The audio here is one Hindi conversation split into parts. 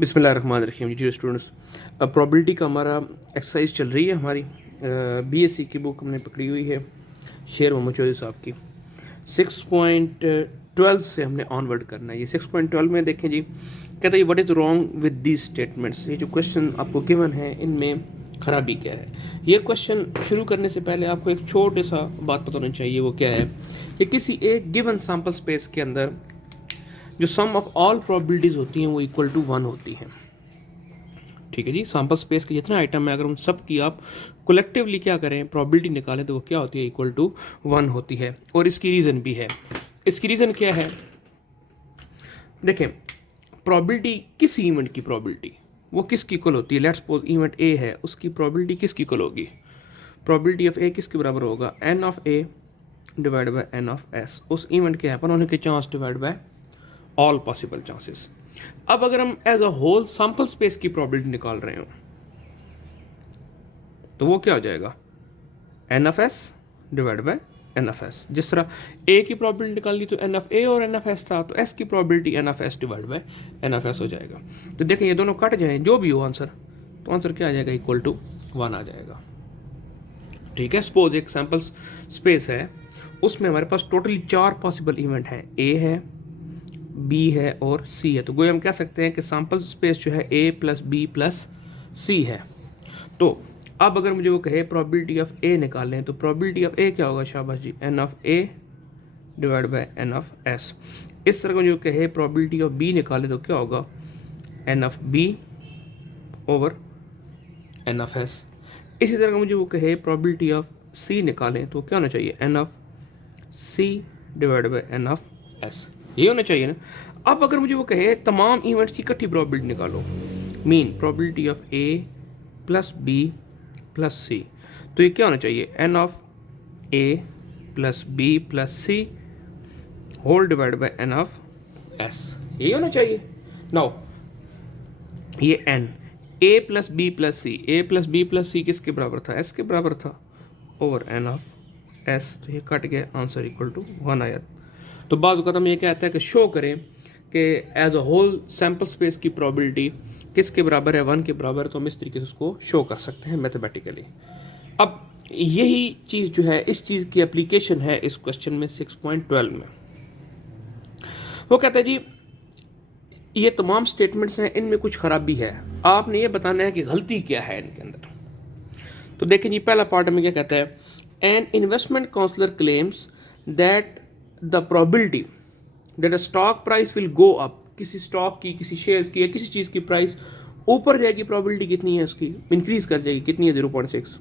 बिस्मिल्लाहिर्रहमानिर्रहीम जी डियर स्टूडेंट्स। अब प्रोबेबिलिटी का हमारा एक्सरसाइज चल रही है। हमारी बीएससी की बुक हमने पकड़ी हुई है शेर मोहम्मद चौधरी साहब की। 6.12 से हमने ऑनवर्ड करना है। ये 6.12 में देखें जी, कहते हैं what is wrong with these statements. ये जो क्वेश्चन आपको गिवन है इनमें खराबी क्या है। ये क्वेश्चन शुरू करने से पहले आपको एक छोटे सा बात पता होनी चाहिए। वो क्या है कि किसी एक गिवन सैम्पल स्पेस के अंदर जो सम ऑफ ऑल प्रोबेबिलिटीज़ होती हैं वो इक्वल टू 1 होती हैं। ठीक है जी, सैम्पल स्पेस के जितने आइटम है अगर उन सब की आप कलेक्टिवली क्या करें प्रोबेबिलिटी निकालें तो वो क्या होती है, इक्वल टू 1 होती है। और इसकी रीज़न भी है। इसकी रीज़न क्या है, देखें प्रोबेबिलिटी किसी इवेंट की प्रोबेबिलिटी वो किसकी इक्वल होती है। लेट्स सपोज इवेंट ए है, उसकी प्रोबेबिलिटी किसकी इक्वल होगी, प्रोबेबिलिटी ऑफ ए किसके बराबर होगा, N of A divide by N of S, उस इवेंट के हैपन होने के chance divide by all possible chances. अब अगर हम as a whole sample space की प्रोबेबिलिटी निकाल रहे हो तो वो क्या हो जाएगा, n of S divide by N of S. जिस तरह ए की प्रोबेबिलिटी निकालनी तो एन ऑफ ए और एन ऑफ एस था, तो एस की probability n of S divide by N of S हो जाएगा। तो देखें ये दोनों कट जाएं जो भी हो आंसर, तो आंसर क्या आ जाएगा, इक्वल टू 1 आ जाएगा। ठीक है, सपोज एक सैंपल स्पेस है, उसमें हमारे पास टोटली 4 पॉसिबल इवेंट हैं, ए है, बी है और सी है। तो गोया हम कह सकते हैं कि सैंपल स्पेस जो है ए प्लस बी प्लस सी है। तो अब अगर मुझे वो कहे प्रोबेबिलिटी ऑफ ए निकालें तो प्रोबेबिलिटी ऑफ ए क्या होगा, शाबाश जी, N of A divide by N of S. इस तरह का जो कहे प्रोबेबिलिटी ऑफ बी निकालें तो क्या होगा, N of B over n of S. इसी तरह का मुझे वो कहे प्रोबेबिलिटी ऑफ सी निकालें तो क्या होना चाहिए, N of C divide by N of S. ये होना चाहिए ना। अब अगर मुझे वो कहे तमाम इवेंट्स की इकट्ठी प्रोबेबिलिटी निकालो, mean probability of A plus B plus C, तो ये क्या होना चाहिए, N of A plus B plus C whole divide by N of S. ये होना चाहिए। नाउ ये N A plus B plus C, A plus B plus C किसके बराबर था, एस के बराबर था, ओवर एन ऑफ एस। तो ये कट गया, आंसर इक्वल टू 1 आया। तो बाद वक़्त हम ये कहता है कि शो करें कि as a whole sample space की प्रोबेबिलिटी किसके बराबर है, 1 के बराबर है। तो हम इस तरीके से उसको शो कर सकते हैं मैथमेटिकली। अब यही चीज़ जो है, इस चीज़ की एप्लीकेशन है इस क्वेश्चन में 6.12 में। वो कहता है जी ये तमाम स्टेटमेंट्स हैं, इनमें कुछ खराबी है, आपने ये बताना है कि गलती क्या है इनके अंदर। तो देखें जी, पहला पार्ट में क्या कहता है, an investment counsellor claims that the probability that a stock price will go up, किसी स्टॉक की, किसी शेयर्स की या किसी चीज़ की प्राइस ऊपर जाएगी, प्रोबेबिलिटी कितनी है उसकी, इंक्रीज कर जाएगी, कितनी है, 0.6।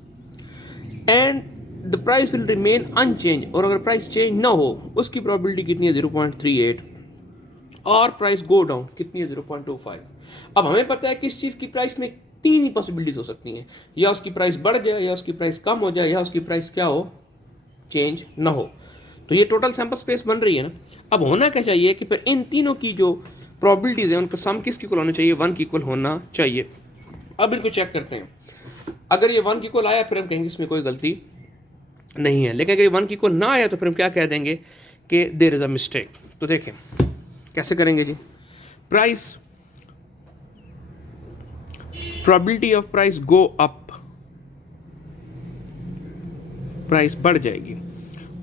And the price will remain unchanged, और अगर प्राइस चेंज ना हो उसकी प्रोबेबिलिटी कितनी है, 0.38। और प्राइस गो डाउन कितनी है, 0.25। अब हमें पता है कि इस चीज़ की प्राइस में 3 ही पॉसिबिलिटीज हो सकती हैं, या उसकी प्राइस बढ़ जाए, या उसकी प्राइस कम हो जाए, या उसकी प्राइस क्या हो, चेंज ना हो। तो ये टोटल सैंपल स्पेस बन रही है ना। अब होना क्या चाहिए कि फिर इन तीनों की जो प्रोबेबिलिटीज़ हैं उनका सम किसकी इक्वल होना चाहिए, 1 की इक्वल होना चाहिए। अब इनको चेक करते हैं। अगर ये 1 की इक्वल आया फिर हम कहेंगे इसमें कोई गलती नहीं है, लेकिन अगर ये 1 की इक्वल ना आया तो फिर हम क्या कह देंगे कि देयर इज़ अ मिस्टेक। तो देखें कैसे करेंगे जी, price, probability of price go up, price बढ़ जाएगी,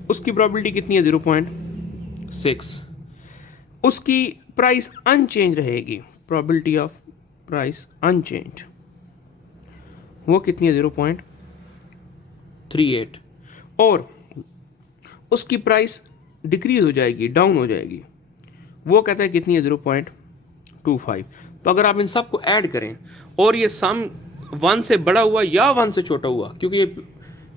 उसकी प्रोबेबिलिटी कितनी है, 0.6। उसकी प्राइस अनचेंज रहेगी, प्रोबेबिलिटी ऑफ प्राइस अनचेंज वो कितनी है, 0.38। और उसकी प्राइस डिक्रीज हो जाएगी, डाउन हो जाएगी, वो कहता है कितनी है, 0.25। तो अगर आप इन सब को ऐड करें और ये सम 1 से बड़ा हुआ या 1 से छोटा हुआ, क्योंकि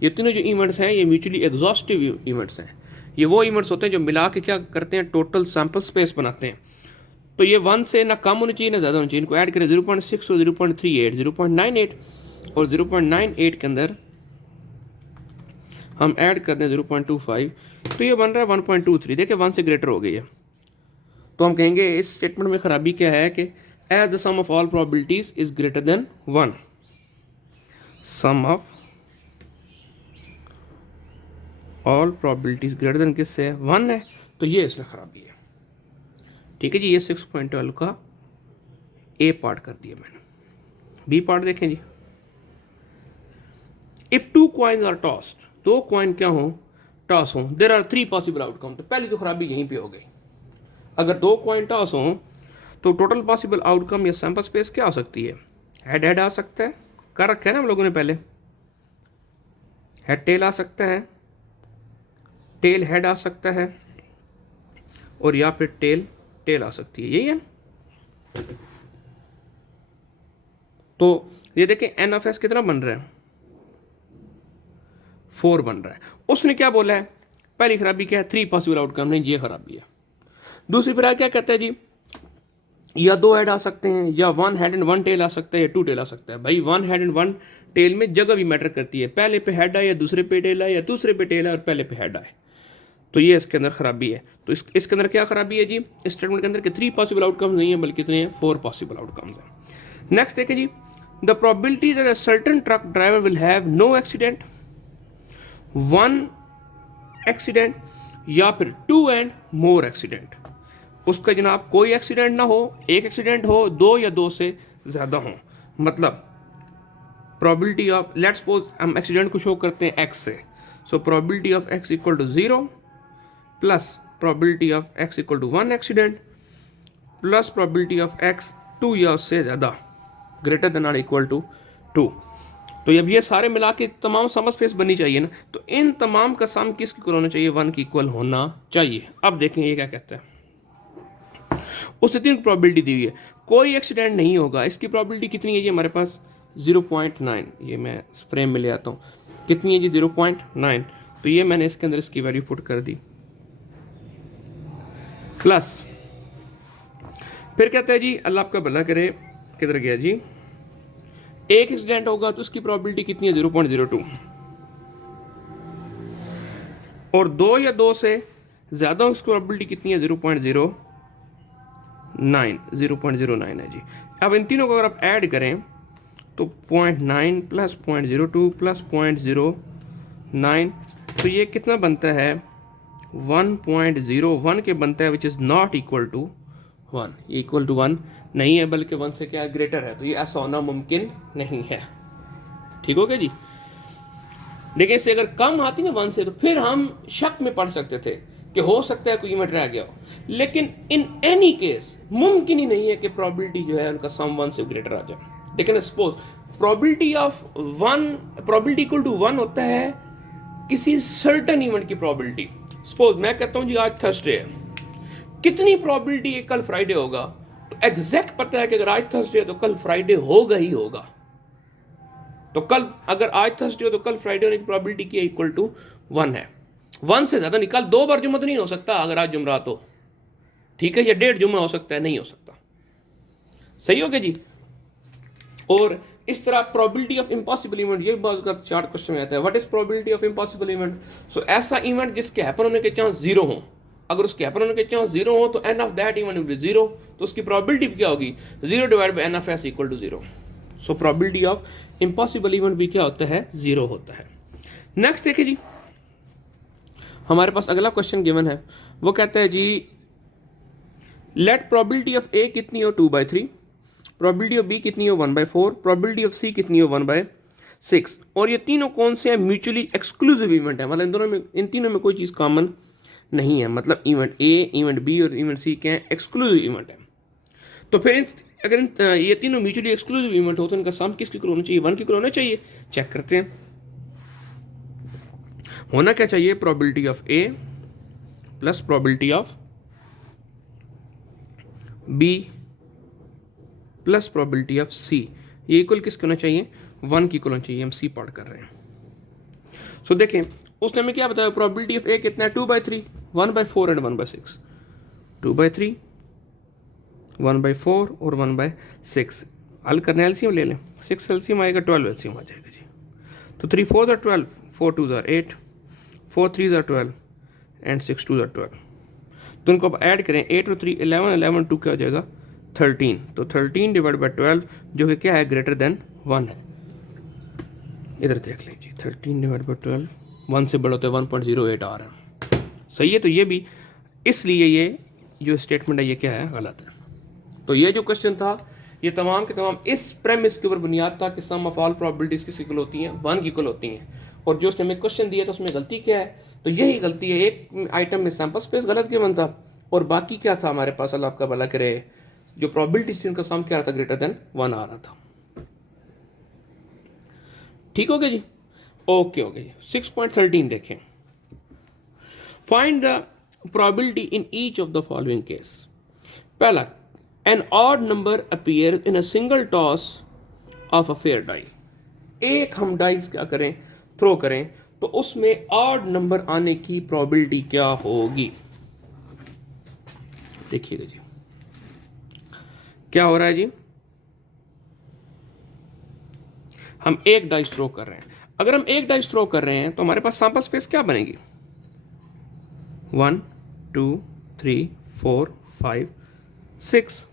ये तीनों जो इवेंट्स हैं ये म्यूचुअली एग्जॉस्टिव इवेंट्स हैं। ये वो इवेंट्स होते हैं जो मिला के क्या करते हैं, टोटल सैंपल स्पेस बनाते हैं। तो ये 1 से ना कम होनी चाहिए ना ज़्यादा होनी चाहिए। इनको ऐड करें, 0.6 और 0.38, 0.98 और 0.98 के अंदर हम ऐड कर दें 0.25, तो ये बन रहा है 1.23। देखिए 1 से ग्रेटर हो गई है। तो हम कहेंगे इस स्टेटमेंट में खराबी क्या है कि as the sum of all probabilities is greater than 1, sum of all probabilities greater than किससे है, 1 है। तो ये इसमें खराबी है। ठीक है जी, ये 6.12 का ए पार्ट कर दिया मैंने, बी पार्ट देखें जी। If two coins are tossed, दो कॉइन क्या हो, टॉस हो, देर आर 3 पॉसिबल आउटकम। तो पहली तो खराबी यहीं पे हो गई। अगर दो कॉइन टॉस हो तो टोटल पॉसिबल आउटकम या सैंपल स्पेस क्या हो सकती है, हेड हेड आ सकता है, कर रखा है ना हम लोगों ने पहले, हेड टेल आ सकता है, टेल हेड आ सकता है, और या फिर टेल टेल आ सकती है, यही है। तो ये देखें एन ऑफ एस कितना बन रहा है, 4 बन रहा है। उसने क्या बोला है, पहली खराबी क्या है, 3 पॉसिबल आउटकम, नहीं ये खराबी है। दूसरी फिर क्या कहता है जी, या 2 हेड आ सकते हैं, या 1 हेड एंड 1 टेल आ सकता है, या 2 टेल आ सकता है। भाई 1 हेड एंड 1 टेल में जगह भी मैटर करती है, पहले पे हेड आए या दूसरे पे टेल आए, या दूसरे पे टेल आए और पहले पे हेड आए, तो ये इसके अंदर खराबी है। तो इसके अंदर क्या खराबी है जी, इस स्टेटमेंट के अंदर के 3 पॉसिबल आउटकम्स नहीं है बल्कि कितने हैं, 4 पॉसिबल आउटकम्स हैं। नेक्स्ट देखें जी, the probability that a certain truck driver will have no accident, 1 accident, या फिर 2 एंड मोर एक्सीडेंट। उसका जनाब कोई एक्सीडेंट ना हो, एक एक्सीडेंट हो, 2 या 2 से ज़्यादा हो। मतलब प्रोबेबिलिटी ऑफ, लेट्स सपोज हम एक्सीडेंट को शो करते हैं एक्स से, so probability of X equal to 0 plus probability of X equal to 1 accident plus probability of X 2 या उससे ज़्यादा, ग्रेटर देन और इक्वल टू 2। तो अब ये सारे मिला के तमाम सम स्पेस बननी चाहिए ना, तो इन तमाम का सम किसके इक्वल होना चाहिए, 1 की इक्वल होना चाहिए। अब देखें ये क्या कहता है, उसने 3 प्रोबेबिलिटी दी हुई है, कोई एक्सीडेंट नहीं होगा, इसकी प्रोबेबिलिटी कितनी है जी हमारे पास, 0.9। ये मैं फ्रेम में ले आता हूँ, कितनी है जी, 0.9। तो ये मैंने इसके अंदर इसकी वैल्यू पुट कर दी, प्लस फिर कहता है जी अल्लाह आपका भला करे, किधर गया जी, एक एक्सीडेंट होगा तो उसकी प्रोबेबिलिटी कितनी है, 0.02, और 2 या 2 से ज़्यादा उसकी प्रोबेबिलिटी कितनी है, 0.09 है जी। अब इन तीनों को अगर आप ऐड करें तो 0.9 प्लस 0.02 प्लस 0.09, तो ये कितना बनता है, 1.01 के बनता है, which is not equal to 1। ये इक्वल टू 1 नहीं है बल्कि 1 से क्या ग्रेटर है, तो ये ऐसा होना मुमकिन नहीं है। ठीक हो गया जी। लेकिन इससे अगर कम आती ना 1 से, तो फिर हम शक में पड़ सकते थे कि हो सकता है कोई इवेंट रह गया हो, लेकिन इन एनी केस मुमकिन ही नहीं है कि प्रोबेबिलिटी जो है उनका सम 1 से ग्रेटर आ जाए। लेकिन suppose probability of 1, probability equal to 1 होता है किसी सर्टन इवेंट की प्रोबेबिलिटी। सपोज मैं कहता हूँ जी आज थर्सडे है, कितनी प्रोबेबिलिटी है कल फ्राइडे होगा, तो एग्जैक्ट पता है कि अगर आज थर्सडे है तो कल फ्राइडे होगा ही होगा। तो कल अगर आज थर्सडे हो तो कल फ्राइडे होने की प्रोबेबिलिटी की इक्वल टू 1 है। 1 से ज़्यादा निकाल, 2 बार जुम्मा तो नहीं हो सकता अगर आज जुमरात हो, ठीक है, या 1.5 जुम्मा हो सकता है, नहीं हो सकता। सही हो गया जी। और इस तरह प्रोबेबिलिटी ऑफ इम्पॉसिबल इवेंट, ये बात का 4 क्वेश्चन में आता है, what is probability of impossible event. So ऐसा इवेंट जिसके हैपन होने के चांस 0 हो, अगर उसके हैपन होने के चांस 0 हो तो n of that event will be 0, तो उसकी प्रोबेबिलिटी क्या होगी, 0 divide by N of S equal to 0। So probability of impossible event भी क्या होता है, 0 होता है। नेक्स्ट देखिए जी, हमारे पास अगला क्वेश्चन गिवन है, वो कहता है जी लेट प्रोबेबिलिटी ऑफ ए कितनी हो, 2/3, प्रोबेबिलिटी ऑफ बी कितनी हो, 1/4, प्रोबेबिलिटी ऑफ सी कितनी हो, 1/6। और ये तीनों कौन से हैं, म्यूचुअली एक्सक्लूसिव इवेंट है, मतलब इन तीनों में कोई चीज़ कॉमन नहीं है, मतलब इवेंट ए, इवेंट बी और इवेंट सी क्या है, एक्सक्लूसिव इवेंट है। तो फिर अगर ये तीनों म्यूचुअली एक्सक्लूसिव इवेंट हो तो इनका सम किसकी इक्वल होना चाहिए, 1 की इक्वल होना चाहिए। चेक करते हैं, होना क्या चाहिए, probability of A plus probability of B plus probability of C, ये इक्वल किसके होना चाहिए, 1 की इक्वल होना चाहिए। हम सी पार्ट कर रहे हैं। सो देखें उसने हमें क्या बताया, प्रोबेबिलिटी ऑफ ए कितना है, 2/3, 1/4 एंड 1/6, 2/3, 1/4 और 1/6। हल करने एलसीएम ले लें, 6 एलसीएम आएगा, 12 एलसीएम आ जाएगा जी। तो 3 4 are 12, 4 2 are 8, 4 3 are 12 and 6 2 are 12। तो उनको अब ऐड करें, 8 और 3 11, 11 2 क्या हो जाएगा, 13। तो 13 डिवाइड बाई 12 जो कि क्या है, ग्रेटर देन 1 है। इधर देख लीजिए, 13 डिवाइड बाई 12 1 से बड़ा होता है, 1.08 आ रहा है। सही है, तो ये भी, इसलिए ये जो स्टेटमेंट है ये क्या है, गलत है। तो ये जो क्वेश्चन था ये तमाम के तमाम इस प्रेमिस के ऊपर बुनियाद था कि सम ऑफ ऑल प्रोबेबिलिटीज़ किस इक्वल होती हैं, 1 की इक्वल होती हैं। और जो उसने हमें क्वेश्चन दिया था उसमें गलती क्या है, तो यही गलती है, एक आइटम में सैम्पल स्पेस गलत क्यों था, और बाकी क्या था हमारे पास, अल्लाह आपका भला करे, जो प्रोबेबिलिटी थी उनका सम क्या रहा था, ग्रेटर देन 1 आ रहा था। ठीक हो गया जी, ओके जी। 6.13 देखें, find the probability in each of the following case. पहला, an odd number appear in a single toss of a fair die. एक हम डाइस क्या करें, थ्रो करें, तो उसमें ऑड नंबर आने की प्रोबेबिलिटी क्या होगी। देखिएगा जी क्या हो रहा है जी, हम एक डाइस थ्रो कर रहे हैं। अगर हम एक डाइस थ्रो कर रहे हैं तो हमारे पास सैंपल स्पेस क्या बनेगी, 1 2 3 4 5 6।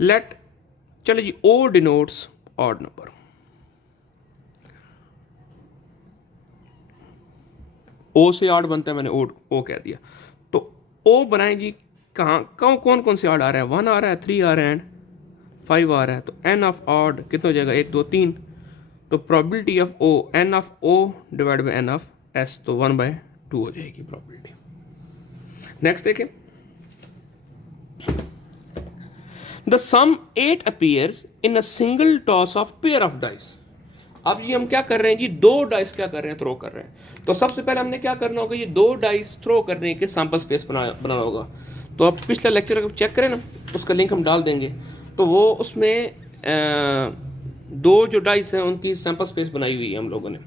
लेट, चलो जी, ओ डिनोट्स ऑड नंबर, ओ से ऑड बनता है, मैंने ओ कह दिया, तो ओ बनाए जी, कहाँ कौन कौन से ऑड आ रहा है, 1 आ रहा है, 3 आ रहा है, 5 आ रहा है, तो एन ऑफ ऑड कितना हो जाएगा, 1 2 3, तो probability of O, n of O divide by n of S, तो 1/2 हो जाएगी प्रोबेबिलिटी। नेक्स्ट देखें, the sum 8 appears in a single toss of pair of dice. अब जी हम क्या कर रहे हैं जी, 2 डाइस क्या कर रहे हैं, थ्रो कर रहे हैं। तो सबसे पहले हमने क्या करना होगा, ये 2 डाइस थ्रो करने के सैंपल स्पेस बनाना होगा। तो अब पिछला लेक्चर अगर चेक करें ना, उसका लिंक हम डाल देंगे, तो वो उसमें 2 जो डाइस हैं उनकी सैंपल स्पेस बनाई हुई है हम लोगों ने।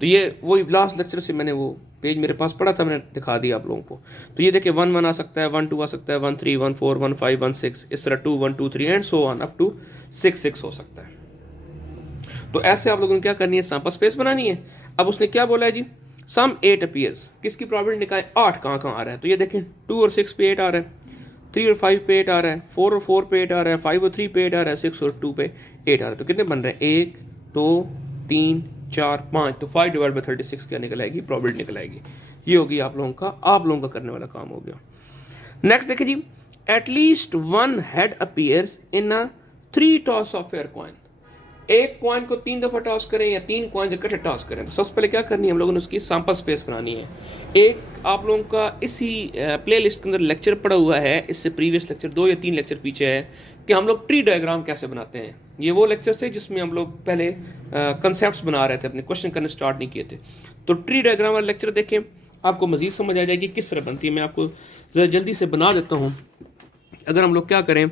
तो ये वही लास्ट लेक्चर से मैंने वो पेज मेरे पास पड़ा था, मैंने दिखा दिया आप लोगों को। तो ये देखिए 1 1 आ सकता है, 1 2 आ सकता है, 1 3 1 4 1 5 1 6, इस तरह 2 1 2 3 and so on up to 6 6 हो सकता है। तो ऐसे आप लोगों ने क्या करनी है, सैंपल स्पेस बनानी है। अब उसने क्या बोला है जी, सम 8 अपीयर्स, किसकी प्रोबेबिलिटी निकालें, 8 कहाँ कहाँ आ रहा है, तो ये देखें 2 और 6 पे 8 आ रहा है, 3 और 5 पे 8 आ रहा है, 4 और 4 पे 8 आ रहा है, 5 और 3 पे 8 आ रहा है, 6 और 2 पे 8 आ रहा है। तो कितने बन रहे हैं, 1 2 3 4 5, तो 5 डिवाइड बाई 36 क्या निकल आएगी, प्रोबेबिलिटी निकल आएगी। ये होगी आप लोगों का करने वाला काम हो गया। नेक्स्ट देखिए जी, at least 1 head appears in a 3 toss of fair coin. एक कॉइन को 3 दफा टॉस करें या 3 कॉइन इकट्ठे टॉस करें, तो सबसे पहले क्या करनी है हम लोगों ने, उसकी सैंपल स्पेस बनानी है। एक आप लोगों का इसी प्लेलिस्ट के अंदर लेक्चर पड़ा हुआ है, इससे प्रीवियस लेक्चर 2 या 3 लेक्चर पीछे है, कि हम लोग ट्री डायग्राम कैसे बनाते हैं। ये वो लेक्चर थे जिसमें हम लोग पहले कंसेप्ट बना रहे थे, अपने क्वेश्चन करने स्टार्ट नहीं किए थे। तो ट्री डायग्राम वाला लेक्चर देखें, आपको मजीद समझ आ जाएगी किस तरह बनती है। मैं आपको ज़रा जल्दी से बना देता हूँ। अगर हम लोग क्या करें,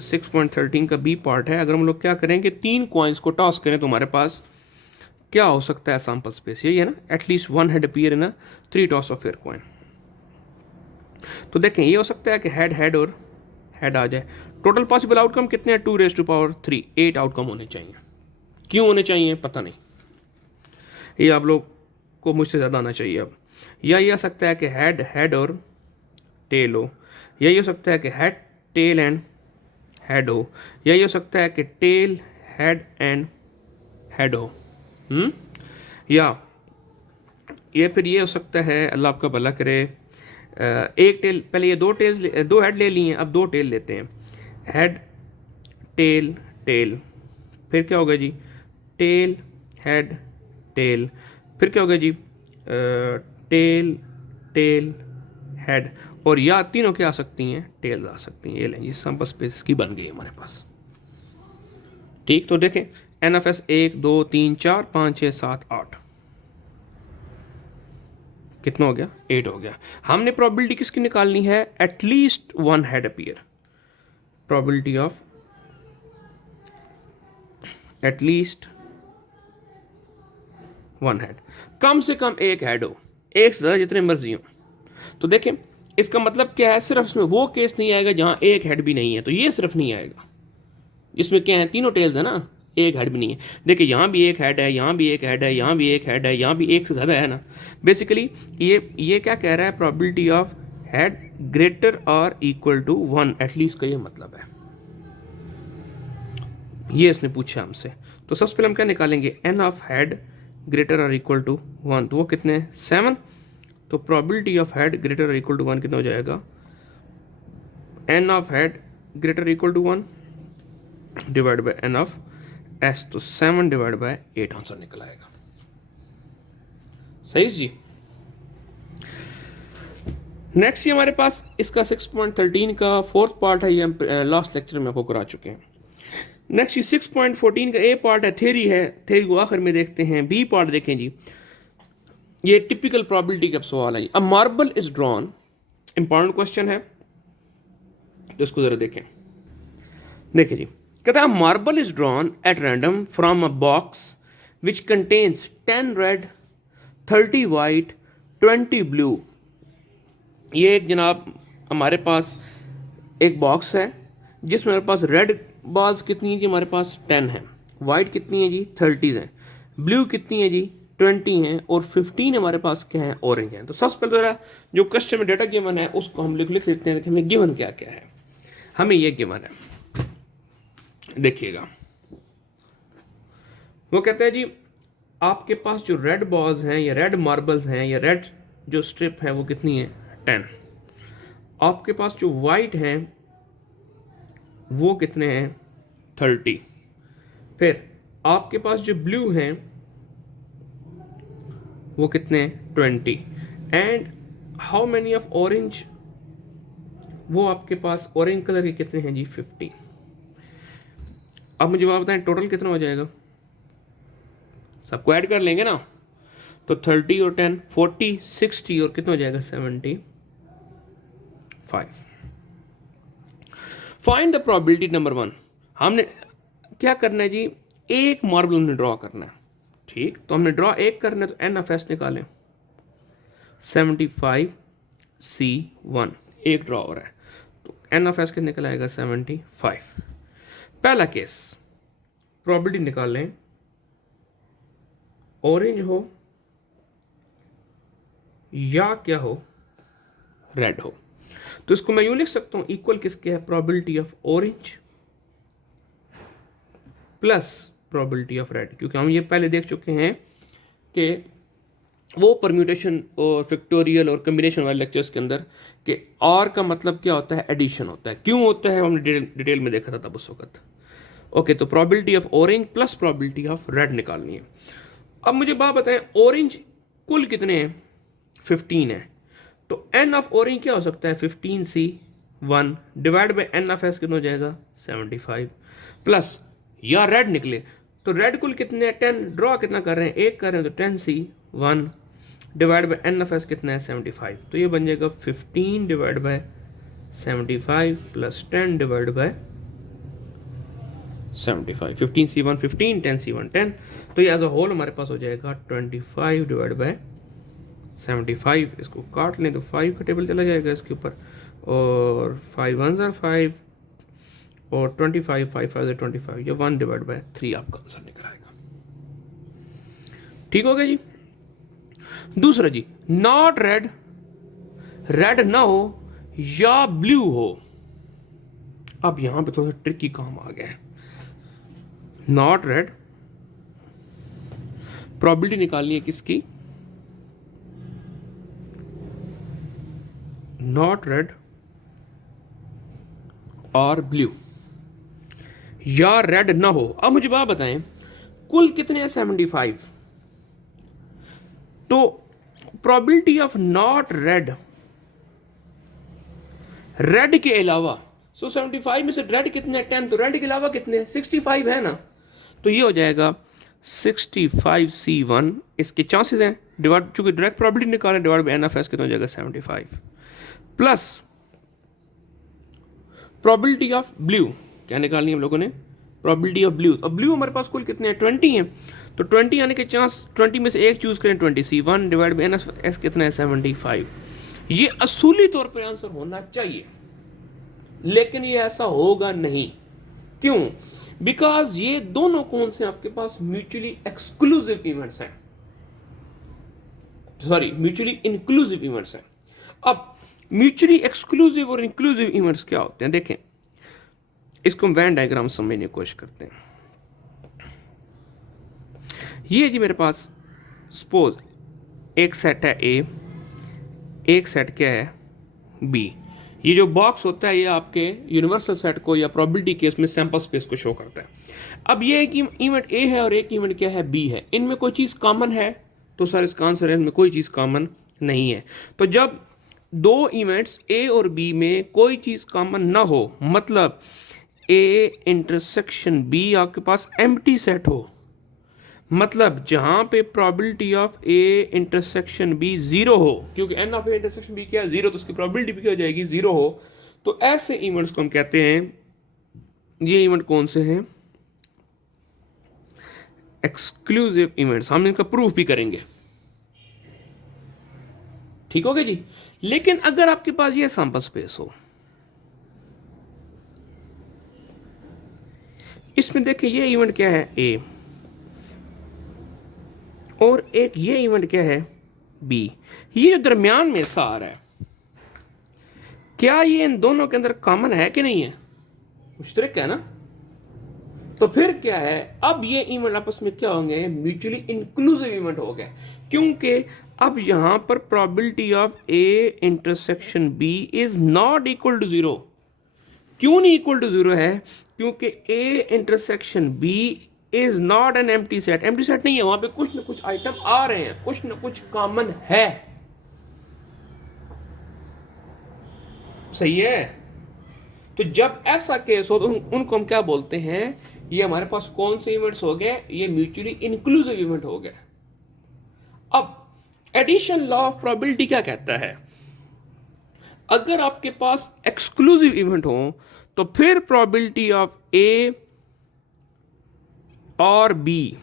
6.13 का बी पार्ट है, अगर हम लोग क्या करें कि 3 कॉइन्स को टॉस करें तो हमारे पास क्या हो सकता है सैंपल स्पेस, यही है ना, at least 1 head appear in 3 toss of fair coin. तो देखें ये हो सकता है कि हेड हेड और हेड आ जाए। टोटल पॉसिबल आउटकम कितने हैं, 2⁻3, 8 आउटकम होने चाहिए। क्यों होने चाहिए पता नहीं, ये आप लोग को मुझसे ज़्यादा आना चाहिए अब। या ये हो सकता है कि हेड हेड और टेल हो, यही हो सकता है कि हेड टेल एंड हेड हो, यही हो सकता है कि टेल हेड एंड हेड हो, या ये फिर ये हो सकता है, अल्लाह आपका भला करे, एक टेल, पहले ये 2 हेड ले लिए, अब 2 टेल लेते हैं, हेड टेल टेल, फिर क्या होगा जी, टेल हेड टेल, फिर क्या होगा जी, टेल टेल हेड, और या तीनों क्या आ सकती हैं, टेल्स आ सकती हैं। ये लें जी, सैंपल स्पेस की बन गई हमारे पास। ठीक, तो देखें NFS 1 2 3 4 5 6 7 8, कितना हो गया, 8 हो गया। हमने प्रोबेबिलिटी किसकी निकालनी है, at least 1 head appear, probability of at least 1 head, कम से कम एक हेड हो, एक से ज़्यादा जितने मर्जी हो। तो देखें इसका मतलब क्या है, सिर्फ इसमें वो केस नहीं आएगा जहां एक हेड भी नहीं है, तो ये सिर्फ नहीं आएगा। इसमें क्या है, तीनों टेल्स है ना, एक हेड भी नहीं है। देखिए यहाँ भी एक हेड है, यहाँ भी एक हेड है, यहाँ भी एक हेड है, यहाँ भी एक से ज़्यादा है ना। बेसिकली ये क्या कह रहा है, प्रोबेबिलिटी ऑफ हेड ग्रेटर और इक्वल टू 1 एटलीस्ट का ये मतलब है, ये इसने पूछा हमसे। तो सबसे पहले हम क्या निकालेंगे, एन ऑफ हेड ग्रेटर और इक्वल टू 1, तो वो कितने, 7। तो प्रोबेबिलिटी ऑफ हेड ग्रेटर और इक्वल टू 1 कितना हो जाएगा, n of head greater equal to 1 divide by N of S, तो 7 डिवाइड बाय 8 आंसर निकल आएगा। सही जी। नेक्स्ट ये हमारे पास इसका 6.13 का फोर्थ पार्ट है, ये हम लास्ट लेक्चर में आपको करा चुके हैं। नेक्स्ट ये 6.14 का ए पार्ट है, थ्योरी है, थ्योरी को आखिर में देखते हैं। बी पार्ट देखें जी, ये टिपिकल प्रोबेबिलिटी का सवाल है। A marble is drawn, important question है, तो इसको जरा देखें। देखिए जी, कहता है marble is drawn at random from a box which contains 10 red 30 white 20 blue. ये एक जनाब हमारे पास एक बॉक्स है जिसमें हमारे पास रेड बॉल्स कितनी है जी, हमारे पास 10 है, वाइट कितनी है जी 30 हैं, ब्लू कितनी है जी 20 हैं, और 15 हमारे पास क्या है, ऑरेंज हैं। तो सबसे पहले जरा जो क्वेश्चन में डाटा गिवन है उसको हम लिख लेते हैं कि हमें गिवन क्या क्या है। हमें ये गिवन है, देखिएगा, वो कहता है जी आपके पास जो रेड बॉल्स हैं या रेड मार्बल्स हैं या रेड जो स्ट्रिप है वो कितनी है 10, आपके पास जो वाइट हैं वो कितने हैं 30, फिर आपके पास जो ब्लू हैं वो कितने हैं 20, and how many of orange, वो आपके पास ऑरेंज कलर के कितने हैं जी 50। अब मुझे आप बताएं टोटल कितना हो जाएगा, सबको ऐड कर लेंगे ना, तो 30 और 10 40 60 और कितना हो जाएगा 75। Find the probability number 1। हमने क्या करना है जी, एक मार्बल हमने ड्रॉ करना है, ठीक, तो हमने ड्रॉ एक करना है, तो एन ऑफ एस निकालें 75C1, एक ड्रॉ हो रहा है, तो एन ऑफ एस कितना निकल आएगा 75। पहला केस प्रोबेबिलिटी निकाल लें, ऑरेंज हो या क्या हो रेड हो, तो इसको मैं यूं लिख सकता हूं, इक्वल किसके है, probability of orange plus probability of red, क्योंकि हम ये पहले देख चुके हैं कि वो परम्यूटेशन और फैक्टोरियल और कम्बिनेशन वाले लेक्चर्स के अंदर कि और का मतलब क्या होता है, एडिशन होता है, क्यों होता है हमने डिटेल में देखा था तब उस वक्त। ओके, तो probability of orange plus probability of red निकालनी है। अब मुझे बात बताएं, ऑरेंज कुल कितने हैं 15 है, तो एन ऑफ ऑरेंज क्या हो सकता है 15C1 divide by n of S कितना हो जाएगा 75, प्लस या रेड निकले तो रेड कुल कितने हैं 10, ड्रॉ कितना कर रहे हैं एक कर रहे हैं, तो 10C1 divide by n of S कितना है 75, तो ये बन जाएगा 15 divide by 75 plus 10 divide by 75, 15C1 15 10C1 10, तो ये एज अ होल हमारे पास हो जाएगा 25 डिवाइड बाई 75। इसको काट लें तो 5 का टेबल चला जाएगा इसके ऊपर, और 5 1 are 5 और 25 5 5 25, या 1 डिवाइड बाई 3 आपका आंसर निकल आएगा। ठीक हो गया जी। दूसरा जी, नॉट रेड, रेड ना हो या ब्लू हो। अब यहां पे थोड़ा सा ट्रिकी काम आ गया है, नॉट रेड, प्रोबेबिलिटी निकालनी है किसकी, नॉट रेड और ब्लू, या रेड ना हो। अब मुझे बात बताएं कुल कितने हैं 75, तो probability of not red, red के अलावा, सो 75 में से रेड कितने हैं 10, तो रेड के अलावा कितने 65 है ना, तो ये हो जाएगा 65C1, इसके चांसेस हैं डिवाइड, चूंकि डायरेक्ट प्रोबेबिलिटी निकालें divide by n of S कितना हो जाएगा 75, प्लस प्रोबेबिलिटी ऑफ ब्लू, क्या निकालनी है हम लोगों ने, प्रोबेबिलिटी ऑफ ब्लू। अब ब्लू हमारे पास कुल कितने हैं 20 हैं, तो 20 आने के चांस 20 में से एक चूज करें 20C1 divide by n of S कितना है 75। ये असूली तौर पर आंसर होना चाहिए, लेकिन ये ऐसा होगा नहीं, क्यों, बिकॉज ये दोनों कौन से आपके पास म्यूचुअली एक्सक्लूसिव इवेंट्स हैं, सॉरी म्यूचुअली इंक्लूसिव इवेंट्स हैं। अब म्यूचुअली एक्सक्लूसिव और इंक्लूसिव इवेंट्स क्या होते हैं, देखें इसको हम वैन डायग्राम समझने की कोशिश करते हैं। ये जी मेरे पास सपोज एक सेट है ए, एक सेट क्या है बी, ये जो बॉक्स होता है ये आपके यूनिवर्सल सेट को या प्रोबेबिलिटी केस में सैंपल स्पेस को शो करता है। अब ये एक इवेंट ए है और एक इवेंट क्या है, बी है, इनमें कोई चीज़ कॉमन है? तो सर इसका आंसर है इनमें कोई चीज़ कॉमन नहीं है। तो जब दो इवेंट्स ए और बी में कोई चीज़ कॉमन ना हो, मतलब ए इंटरसेक्शन बी आपके पास एम्प्टी सेट हो, मतलब जहां पे probability of A intersection B zero हो, क्योंकि n of A intersection B क्या है, जीरो, तो उसकी प्रोबेबिलिटी भी क्या हो जाएगी, जीरो हो। तो ऐसे इवेंट्स को हम कहते हैं, ये इवेंट कौन से हैं, एक्सक्लूसिव इवेंट्स। हम इनका प्रूफ भी करेंगे, ठीक हो गया जी। लेकिन अगर आपके पास ये सैंपल स्पेस हो, इसमें देखिए ये इवेंट क्या है, ए, और एक ये इवेंट क्या है, बी, ये जो दरमियान में सा आ रहा है, क्या ये इन दोनों के अंदर कॉमन है कि नहीं है, मुश्तरक है ना। तो फिर क्या है, अब ये इवेंट आपस में क्या होंगे, म्यूचुअली इंक्लूसिव इवेंट हो गए, क्योंकि अब यहां पर probability of A intersection B is not equal to zero. क्यों नहीं इक्वल टू जीरो है, क्योंकि A intersection B is not an empty set, empty set नहीं है, वहां पे कुछ ना कुछ आइटम आ रहे हैं, कुछ ना कुछ कॉमन है, सही है। तो जब ऐसा केस हो तो उनको हम क्या बोलते हैं, ये हमारे पास कौन से इवेंट्स हो गए, ये म्यूचुअली इंक्लूसिव इवेंट हो गए। अब एडिशन लॉ ऑफ प्रोबेबिलिटी क्या कहता है, अगर आपके पास एक्सक्लूसिव इवेंट हो तो फिर प्रोबेबिलिटी ऑफ ए और बी,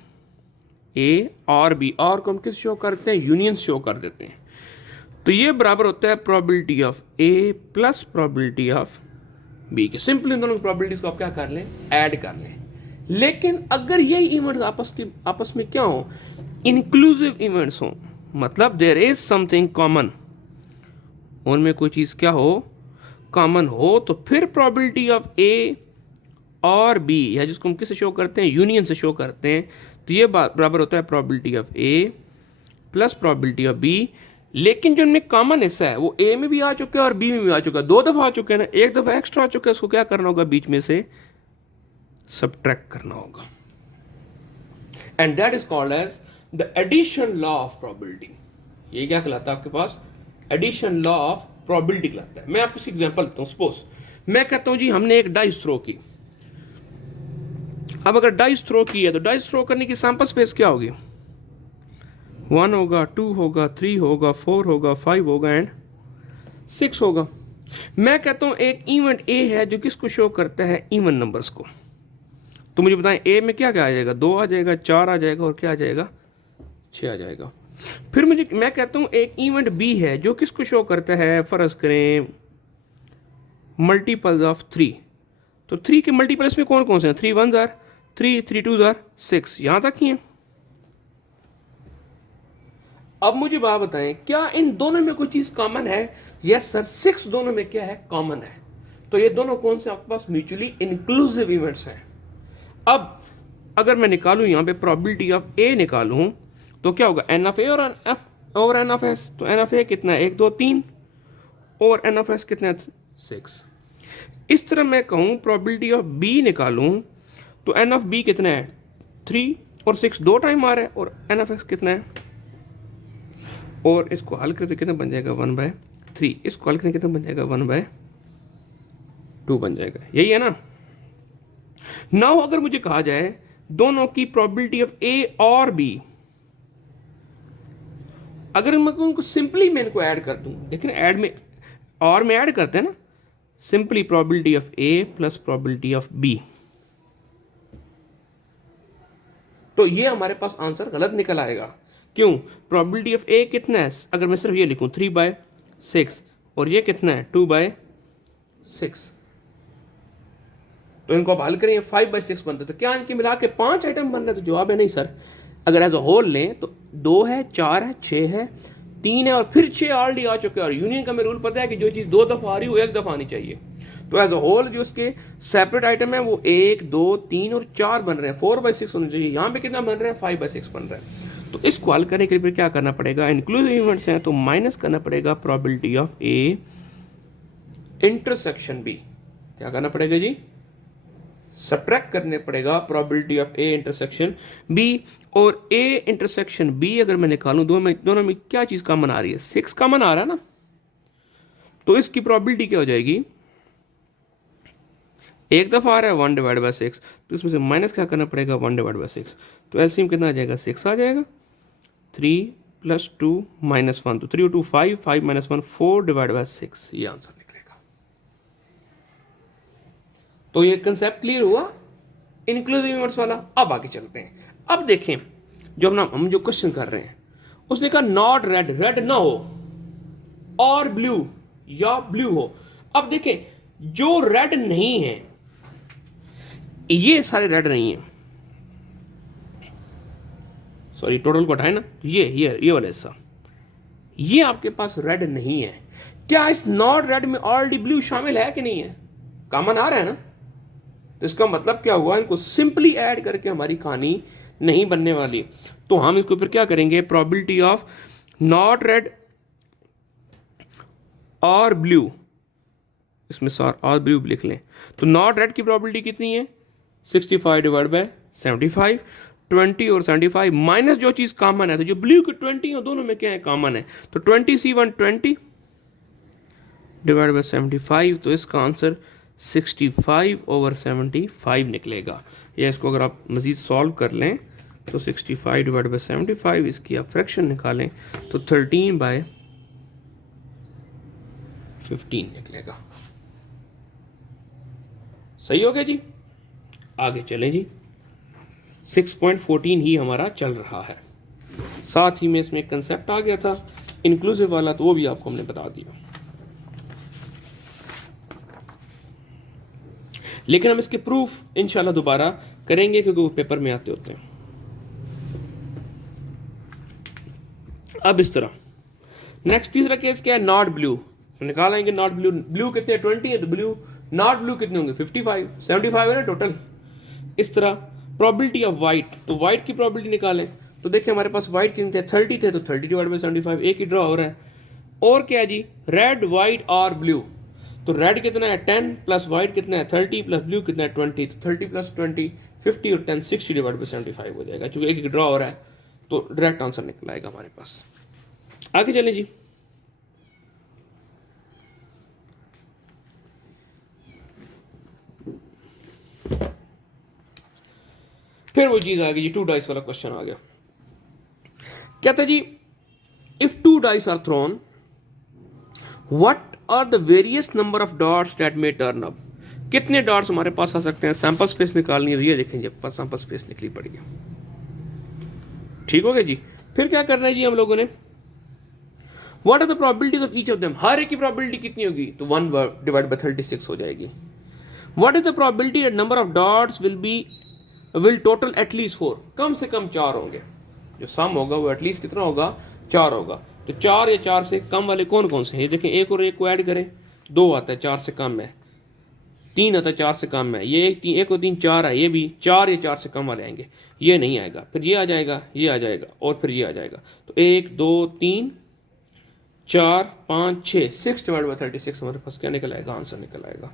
ए और बी, और को हम किस शो करते हैं, यूनियन शो कर देते हैं, तो ये बराबर होता है probability of A plus probability of B के। सिंपली इन दोनों प्रोबेबिलिटीज को आप क्या कर लें, ऐड कर लें। लेकिन अगर यही इवेंट्स आपस में क्या हो, इंक्लूसिव इवेंट्स हो, मतलब देयर इज समथिंग कॉमन, उनमें कोई चीज़ क्या हो, कॉमन हो, तो फिर प्रोबेबिलिटी ऑफ ए और बी, या जिसको हम किससे शो करते हैं, यूनियन से शो करते हैं, तो ये बराबर होता है probability of A plus probability of B. लेकिन जो इनमें कॉमन हिस्सा है वो ए में भी आ चुका है और बी में भी आ चुका है, दो दफ़ा आ चुके हैं ना, एक दफ़ा एक्स्ट्रा आ चुका है, उसको क्या करना होगा, बीच में से सब्ट्रैक्ट करना होगा, and that is called as the addition law of probability. ये क्या कहलाता है आपके पास, एडिशन लॉ ऑफ प्रोबेबिलिटी कहलाता है। मैं आपको एग्जांपल देता हूं, सपोज मैं कहता हूं जी हमने एक डाइस थ्रो की, अब अगर डाइस थ्रो की है तो डाइस थ्रो करने की सैंपल स्पेस क्या होगी, 1 होगा, 2 होगा, 3 होगा, 4 होगा, 5 होगा एंड 6 होगा। मैं कहता हूं एक इवेंट ए है जो किसको शो करता है, इवन नंबर्स को, तो मुझे बताएं ए में क्या क्या आ जाएगा, 2 आ जाएगा, 4 आ जाएगा और क्या आ जाएगा, 6 आ जाएगा। फिर मैं कहता हूं एक इवेंट बी है जो किसको शो करता है, फर्ज करें मल्टीपल्स ऑफ 3, तो 3 के मल्टीपल्स में कौन कौन से हैं, 3 1 जार 3, 3 2 जार 6, यहां तक ही है। अब मुझे बात बताएं, क्या इन दोनों में कोई चीज कॉमन है, यस सर, 6 दोनों में क्या है, कॉमन है। तो ये दोनों कौन से आपके पास म्यूचुअली इंक्लूसिव इवेंट्स हैं। अब अगर मैं निकालूं यहां पे प्रोबेबिलिटी ऑफ ए निकालूं तो क्या होगा, एन ऑफ ए और एन ऑफ एस, तो एन ऑफ ए कितना है, 1 2 3, और एन ऑफ एस कितना है, 6। इस तरह मैं कहूं प्रोबेबिलिटी ऑफ बी निकालूं तो एन ऑफ बी कितना है, 3 और 6 दो टाइम आ रहा है, और एन ऑफ एक्स कितना है, और इसको हल करते कितना बन जाएगा, 1/3, इसको हल करके कितना बन जाएगा, 1/2 बन जाएगा, यही है ना। नाउ अगर मुझे कहा जाए दोनों की प्रोबेबिलिटी ऑफ ए और बी, अगर मैं उनको सिंपली मैं इनको ऐड कर दूं, लेकिन ऐड में और में ऐड करते हैं ना, simply probability of A plus probability of B, तो ये हमारे पास आंसर गलत निकल आएगा। क्यों, प्रोबेबिलिटी ऑफ ए कितना है, अगर मैं सिर्फ ये लिखूं 3/6 और ये कितना है 2/6, तो इनको आप हल करें 5/6 बनता है, तो क्या इनके मिला के 5 आइटम बन रहे हैं, तो जवाब है नहीं सर। अगर एज अ होल लें तो 2 है, 4 है, 6 है, 3 है और फिर 6 ऑलरेडी आ चुके हैं, और यूनियन का मैं रूल पता है कि जो चीज़ 2 दफ़ा आ रही है वो 1 दफ़ा आनी चाहिए। तो एज अ होल जो उसके सेपरेट आइटम है वो 1 2 3 और 4 बन रहे हैं, 4/6 होने चाहिए, यहाँ पे कितना बन रहा है, 5/6 बन रहा है। तो इसको हल करने के लिए क्या करना पड़ेगा, इंक्लूसिव इवेंट्स हैं तो माइनस करना पड़ेगा probability of A intersection B, क्या करना पड़ेगा जी, सब्ट्रैक्ट करने पड़ेगा probability of A intersection B. और ए इंटरसेक्शन बी अगर मैं निकालूं, दोनों में क्या चीज कॉमन आ रही है, 6 कॉमन आ रहा है ना, तो इसकी प्रोबेबिलिटी क्या हो जाएगी, एक दफा आ रहा है 1/6, तो इसमें से माइनस क्या करना पड़ेगा, 1/6, तो एलसीएम कितना आ जाएगा, 6 आ जाएगा। 3 + 2 - 1, तो 3 और 2 5, 5 - 1 4/6, ये आंसर निकलेगा। तो ये कंसेप्ट क्लियर हुआ इंक्लूसिव यूनिवर्स वाला। अब आगे चलते हैं। अब देखें जो हम जो क्वेश्चन कर रहे हैं, उसने कहा नॉट रेड, रेड ना हो और ब्लू या ब्लू हो। अब देखें जो रेड नहीं है, ये सारे रेड नहीं है, सॉरी टोटल को हटाए ना, ये वाला हिस्सा, ये आपके पास रेड नहीं है। क्या इस नॉट रेड में ऑलरेडी ब्लू शामिल है कि नहीं है, कॉमन आ रहा है ना, तो इसका मतलब क्या हुआ, इनको सिंपली ऐड करके हमारी कहानी नहीं बनने वाली। तो हम इसको फिर क्या करेंगे, प्रोबेबिलिटी ऑफ नॉट रेड और ब्लू, इसमें और ब्लू लिख लें, तो नॉट रेड की प्रोबेबिलिटी कितनी है, 65/75, 20 और 75 माइनस जो चीज़ कॉमन है, तो जो ब्लू की 20 और दोनों में क्या है, कॉमन है, तो 20C1 20/75, तो इसका आंसर 65/75 निकलेगा। या इसको अगर आप मज़ीद सॉल्व कर लें तो 65/75, इसकी आप फ्रैक्शन निकालें तो 13/15 निकलेगा। सही हो गया जी। आगे चलें जी, 6.14 ही हमारा चल रहा है, साथ ही में इसमें कंसेप्ट आ गया था इंक्लूसिव वाला, तो वो भी आपको हमने बता दिया। लेकिन हम इसके प्रूफ इंशाल्लाह दोबारा करेंगे क्योंकि वो पेपर में आते होते हैं। अब इस तरह नेक्स्ट तीसरा केस क्या है, नॉट ब्लू, तो निकालेंगे नॉट ब्लू, ब्लू कितने 20 है, तो ब्लू नॉट ब्लू कितने होंगे 55, 75 है ना टोटल। इस तरह प्रोबेबिलिटी ऑफ वाइट, तो वाइट की प्रोबेबिलिटी निकालें, तो देखिए हमारे पास वाइट कितने थे, 30 थे, तो 30/75, एक ही ड्रॉ हो रहा है। और क्या है जी, रेड वाइट और ब्लू, तो रेड कितना है 10 प्लस वाइट कितना है 30 प्लस ब्लू कितना है 20, तो 30 + 20 50 और 10 60/75 हो जाएगा, क्योंकि एक ड्रॉ हो रहा है, तो डायरेक्ट आंसर निकल आएगा हमारे पास। आगे चलें जी, फिर वो चीज आ गई जी, 2 डाइस वाला क्वेश्चन आ गया। कहता है जी, if 2 dice are thrown, what are the various number of dots that may turn up, कितने डॉट्स हमारे पास आ सकते हैं, सैंपल स्पेस निकालनी है, ये देखेंगे सैंपल स्पेस निकली पड़ी है। ठीक हो गया जी। फिर क्या करना है जी हम लोगों ने, what are the probabilities of each of them, हर एक की प्रोबेबिलिटी कितनी होगी, तो 1/36 हो जाएगी। What is the probability that number of dots will total at least 4, कम से कम 4 होंगे, जो सम होगा वो एटलीस्ट कितना होगा, 4 होगा। तो 4 या 4 से कम वाले कौन कौन से हैं, ये देखें, एक और एक को ऐड करें, 2 आता है 4 से कम है, 3 आता है 4 से कम है, ये एक और 3 4 है, ये भी 4 या 4 से कम वाले आएंगे, ये नहीं आएगा, फिर ये आ जाएगा, ये आ जाएगा और फिर ये आ जाएगा, तो 1 2 3 4 5 6 6/36 हमारे पास क्या निकल आएगा, आंसर निकल आएगा।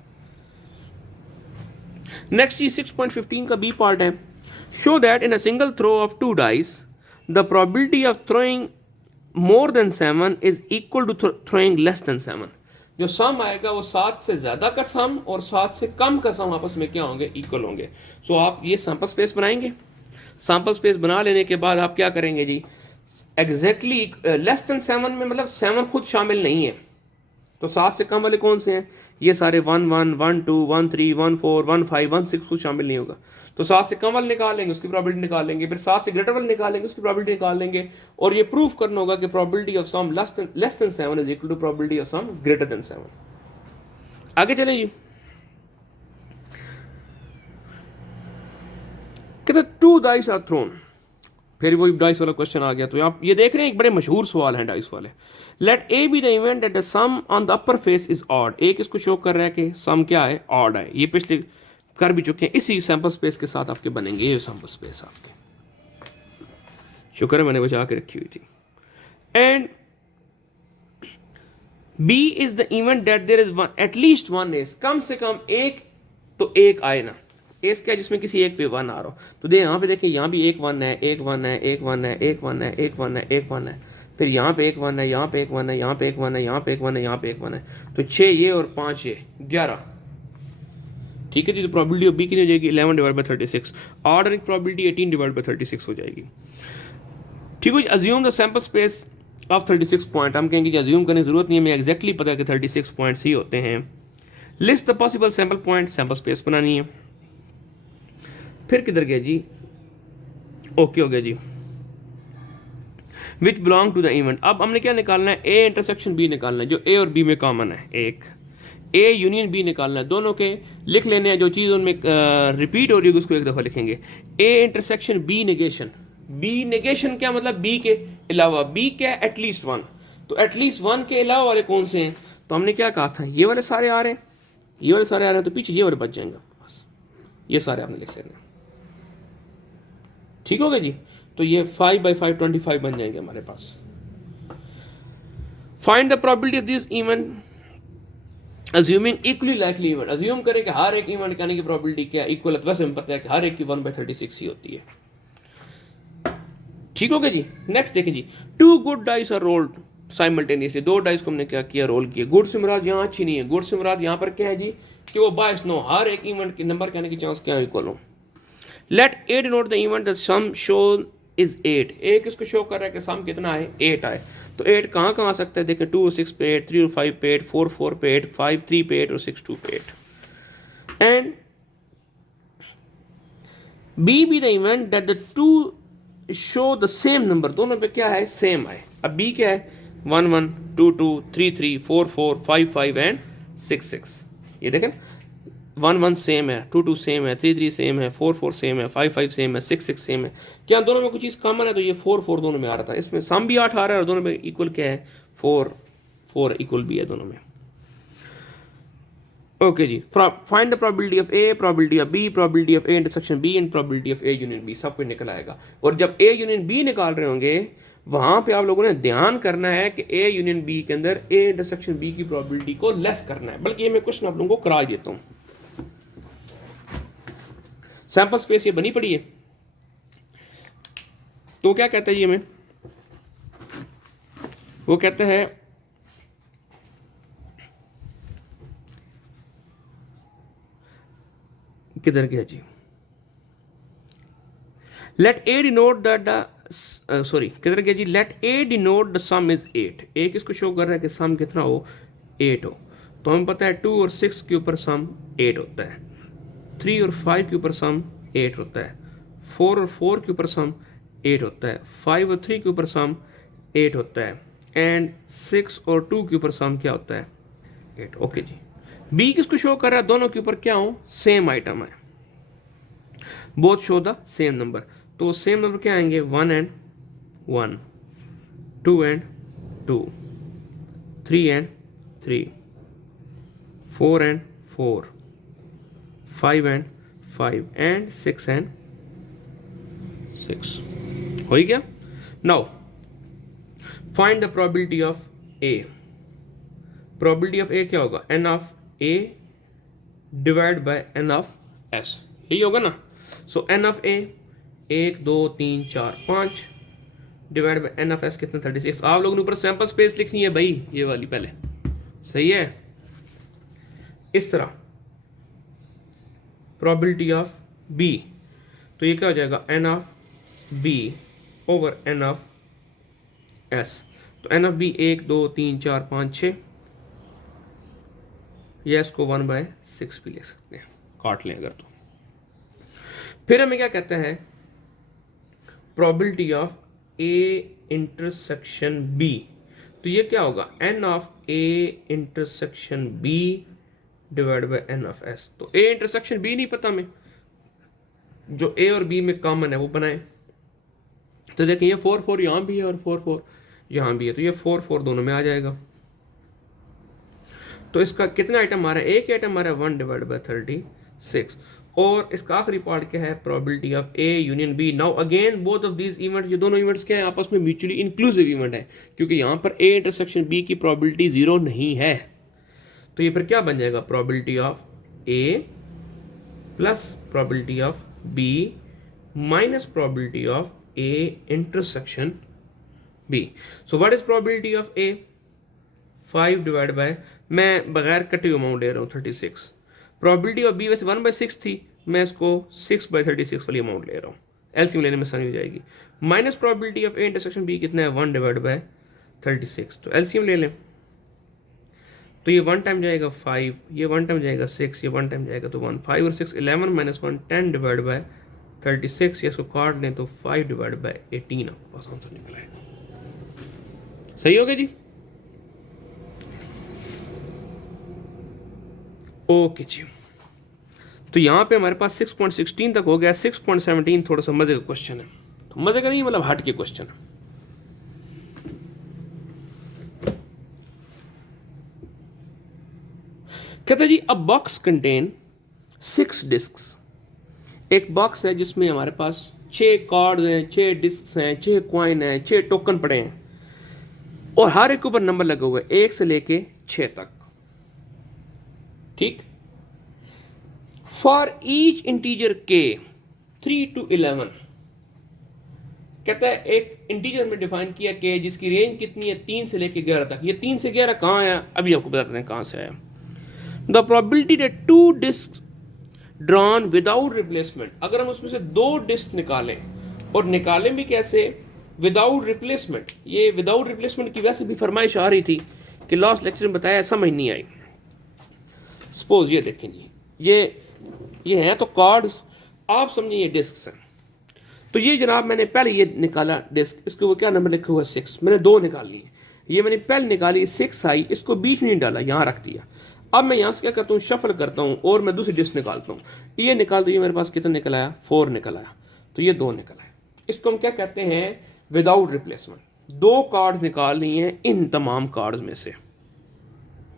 नेक्स्ट चीज 6.15 का बी पार्ट है, show that in a single throw of 2 dice the probability of throwing more than 7 is equal to throwing less than 7। जो सम आएगा वो 7 से ज्यादा का सम और 7 से कम का सम आपस में क्या होंगे, इक्वल होंगे। सो आप ये सैंपल स्पेस बनाएंगे, सैंपल स्पेस बना लेने के बाद आप क्या करेंगे जी, एग्जैक्टली लेस देन 7 में मतलब 7 खुद शामिल नहीं है, तो 7 से कम वाले कौन से हैं, ये सारे 1 1 1 2 1 3 1 4 1 5 1 6 कुछ शामिल नहीं होगा, तो 7 से कम वाले निकाल लेंगे, उसकी प्रोबेबिलिटी निकाल लेंगे, फिर 7 से ग्रेटर वाले निकालेंगे, उसकी प्रोबेबिलिटी निकाल लेंगे, और ये प्रूफ करना होगा कि probability of sum less than 7 is equal to probability of sum greater than 7। आगे चले जी, कहते 2 डाइस आर थ्रोन, फिर वही डाइस वाला क्वेश्चन आ गया। तो आप ये देख रहे हैं एक बड़े मशहूर सवाल है डाइस वाले, let A be the event that the sum on the upper face is odd, एक इसको शो कर रहा है कि सम क्या है, ऑड है, ये पिछले कर भी चुके हैं, इसी सैंपल स्पेस के साथ आपके बनेंगे ये सैंपल स्पेस आपके, शुक्र है मैंने बचा के रखी हुई थी। And B is the event that there is one at least one ace, कम से कम एक तो एक आए ना, एस क्या जिसमें किसी एक पे वन आ रहा हो। तो दे यहाँ पे देखिए, यहाँ भी एक वन है, एक वन है, एक वन है, एक वन है, एक वन है, एक वन है, फिर यहाँ पे एक वन है, यहाँ पे एक वन है, यहाँ पे एक वन है, यहाँ पे एक वन है, यहाँ पे एक वन है, तो 6 ये और 5 ये 11। ठीक है जी, तो प्रोबेबिलिटी ऑफ बी कितनी हो जाएगी 11 divide by 36, order probability 18 divide by 36 हो जाएगी। ठीक है, assume the sample space of 36 point, हम कहेंगे कि अज्यूम करने की जरूरत नहीं है, हमें एग्जैक्टली पता है कि 36 पॉइंट्स ही होते हैं। List the possible sample point, sample space बनानी है। फिर किधर गया जी, ओके हो गया जी, which belong to the event. अब हमने क्या निकालना है, ए इंटरसेक्शन बी निकालना है, जो ए और बी में कॉमन है, एक ए यूनियन बी निकालना है, दोनों के लिख लेने हैं, जो चीज़ उनमें रिपीट हो रही है उसको एक दफ़ा लिखेंगे। A intersection B negation, B negation क्या मतलब बी के अलावा, बी क्या एटलीस्ट वन, तो एटलीस्ट वन के अलावा वाले कौन से हैं, तो हमने क्या कहा था, ये वाले सारे आ रहे हैं, ये वाले सारे आ रहे हैं, तो पीछे ये वाले बच जाएंगे बस, ये सारे आपने लिख लेने। ठीक हो गया जी, तो ये 5 बाई 5 25 बन जाएंगे हमारे पास। Find the probability of this event assuming equally likely event, assume करें कि हर एक इवेंट करने की प्रोबेबिलिटी क्या इक्वल है, वैसे हमें पता है कि हर एक की 1/36 ही होती है। ठीक हो गया जी। नेक्स्ट देखें जी, 2 good dice are rolled simultaneously, 2 dice को हमने क्या किया, रोल किया। गुड से मुराद यहाँ अच्छी नहीं है, गुड से मुराद यहाँ पर क्या है जी कि वो बायस नो, हर एक इवेंट के नंबर कहने की चांस क्या इक्वल हो। Let A denote the event the sum show is 8, एक इसको शो कर रहा है कि सम कितना है 8 आए, तो 8 कहाँ कहाँ आ सकता है, देखें 2 और 6 पे 8, 3 और 5 पे 8, 4 4 पे 8, 5 3 पे 8 और 6 2 पे 8। And B be the event that the two show the same number, दोनों पे क्या है सेम आए। अब बी क्या है 1 1 2 2 3 3 4 4 5 5 एंड 6 6, ये देखें 1 1 सेम है, 2 2 सेम है, 3 3 सेम है, 4 4 सेम है, 5 5 सेम है, 6 6 सेम है। क्या दोनों में कुछ चीज़ कॉमन है, तो ये 4 4 दोनों में आ रहा था, इसमें सम भी 8 आ रहा है और दोनों में इक्वल क्या है 4 4 इक्वल भी है दोनों में। ओके जी, find the probability of A, probability of B, probability of A intersection B and probability of A union B, सब कुछ निकल आएगा। और जब ए यूनियन बी निकाल रहे होंगे वहां पे आप लोगों ने ध्यान करना है कि ए यूनियन बी के अंदर ए इंटरसेक्शन बी की प्रोबेबिलिटी को लेस करना है, बल्कि ये मैं क्वेश्चन आप लोगों को करा देता हूँ। सैंपल स्पेस ये बनी पड़ी है, तो क्या कहता है ये हमें, वो कहता है किधर गया जी, let A denote that the sorry किधर गया जी, let A denote the sum is 8, A किसको शो कर रहा है कि सम कितना हो 8 हो, तो हमें पता है 2 और 6 के ऊपर सम 8 होता है, 3 और 5 के ऊपर सम 8 होता है, 4 और 4 के ऊपर सम 8 होता है, 5 और 3 के ऊपर सम 8 होता है, एंड 6 और 2 के ऊपर सम क्या होता है 8। ओके जी, बी किसको शो कर रहा है, दोनों के ऊपर क्या हो सेम आइटम है, both show the same number, तो सेम नंबर क्या आएंगे 1 and 1, 2 and 2, 3 and 3, 4 and 4, 5 and 5 and 6 and 6। हो ही गया। Now find the probability of A, probability of A क्या होगा N of A divide by N of S, यही होगा ना। So N of A 1 2 3 4 5 divide by N of S कितना 36। आप लोगों ने ऊपर सैंपल स्पेस लिखनी है भाई, ये वाली पहले, सही है। इस तरह प्रोबेबिलिटी ऑफ बी, तो ये क्या हो जाएगा n of B over n of S, तो एन ऑफ बी 1 2 3 4 5 6, या इसको 1/6 भी ले सकते हैं, काट लें अगर तो। फिर हमें क्या कहता है probability of A intersection B, तो ये क्या होगा N of A intersection B divide by N of S. तो ए इंटरसेक्शन बी नहीं पता हमें, जो ए और बी में कॉमन है वो बनाए, तो देखें ये 4 4 यहाँ भी है और 4 4 यहाँ भी है, तो ये 4 4 दोनों में आ जाएगा। तो इसका कितना आइटम आ रहा है, एक आइटम आ रहा है 1 डिवाइड बाय 36, और इसका आखिरी पार्ट क्या है, probability of A union B. Now again both of these event, ये दोनों इवेंट्स क्या है, आपस में म्यूचुअली इंक्लूसिव इवेंट है, क्योंकि यहाँ पर ए इंटरसेक्शन बी की प्रोबेबिलिटी 0 नहीं है। तो ये फिर क्या बन जाएगा, probability of A plus probability of B minus probability of A intersection B. So what is probability of A, 5 divide by, मैं बगैर कटे हुए अमाउंट ले रहा हूँ 36। प्रोबेबिलिटी ऑफ बी वैसे 1/6 थी, मैं इसको 6/36 वाली अमाउंट ले रहा हूँ, एलसीएम लेने में आसानी हो जाएगी। Minus probability of A intersection B कितना है, 1 डिवाइड बाय 36। तो एलसीएम ले लें, तो ये 1 टाइम जाएगा 5, ये 1 टाइम जाएगा 6, ये 1 टाइम जाएगा तो 1, 5 और 6 11 माइनस 1 10 डिवाइड बाय 36, ये इसको काट लें तो 5 डिवाइड बाय 18 आपको पास आंसर निकल आएगा। सही हो गया जी, ओके जी। तो यहाँ पे हमारे पास 6.16 तक हो गया, 6.17 थोड़ा सा मजे का क्वेश्चन है, तो मजे का नहीं मतलब हट के क्वेश्चन है। कहता जी अ बॉक्स कंटेन 6 डिस्क्स, एक बॉक्स है जिसमें हमारे पास 6 कार्ड हैं, 6 डिस्क हैं, 6 कॉइन हैं, 6 टोकन पड़े हैं और हर एक ऊपर नंबर लगे हुए 1 से लेके 6 तक, ठीक। फॉर ईच इंटीजर के 3 to 11, कहता है एक इंटीजर में डिफाइन किया के जिसकी रेंज कितनी है, 3 से लेके 11 तक। ये 3 से 11 कहाँ आया, अभी आपको बताते हैं कहाँ से आया। The probability that 2 disc drawn without replacement, अगर हम उसमें से 2 डिस्क निकालें, और निकालें भी कैसे, विदाउट रिप्लेसमेंट। ये विदाउट रिप्लेसमेंट की वैसे भी फरमाइश आ रही थी कि लास्ट लेक्चर में बताया, समझ नहीं आई। सपोज ये देखें जी, ये हैं तो कार्ड्स, आप समझिए ये डिस्क हैं। तो ये जनाब मैंने पहले ये निकाला डिस्क, इसके वो क्या नंबर लिखा हुआ है 6, मैंने 2 निकाल लिए। ये मैंने पहले निकाली 6 आई, इसको बीच में नहीं डाला, यहाँ रख दिया। अब मैं यहाँ से क्या करता हूँ, शफल करता हूँ और मैं दूसरी डिस्क निकालता हूँ। ये निकाल दो, ये मेरे पास कितना निकल आया, 4 निकल आया, तो ये 2 निकल आया। इसको हम क्या कहते हैं, विदाउट रिप्लेसमेंट। 2 कार्ड निकाल लिए हैं इन तमाम कार्ड्स में से,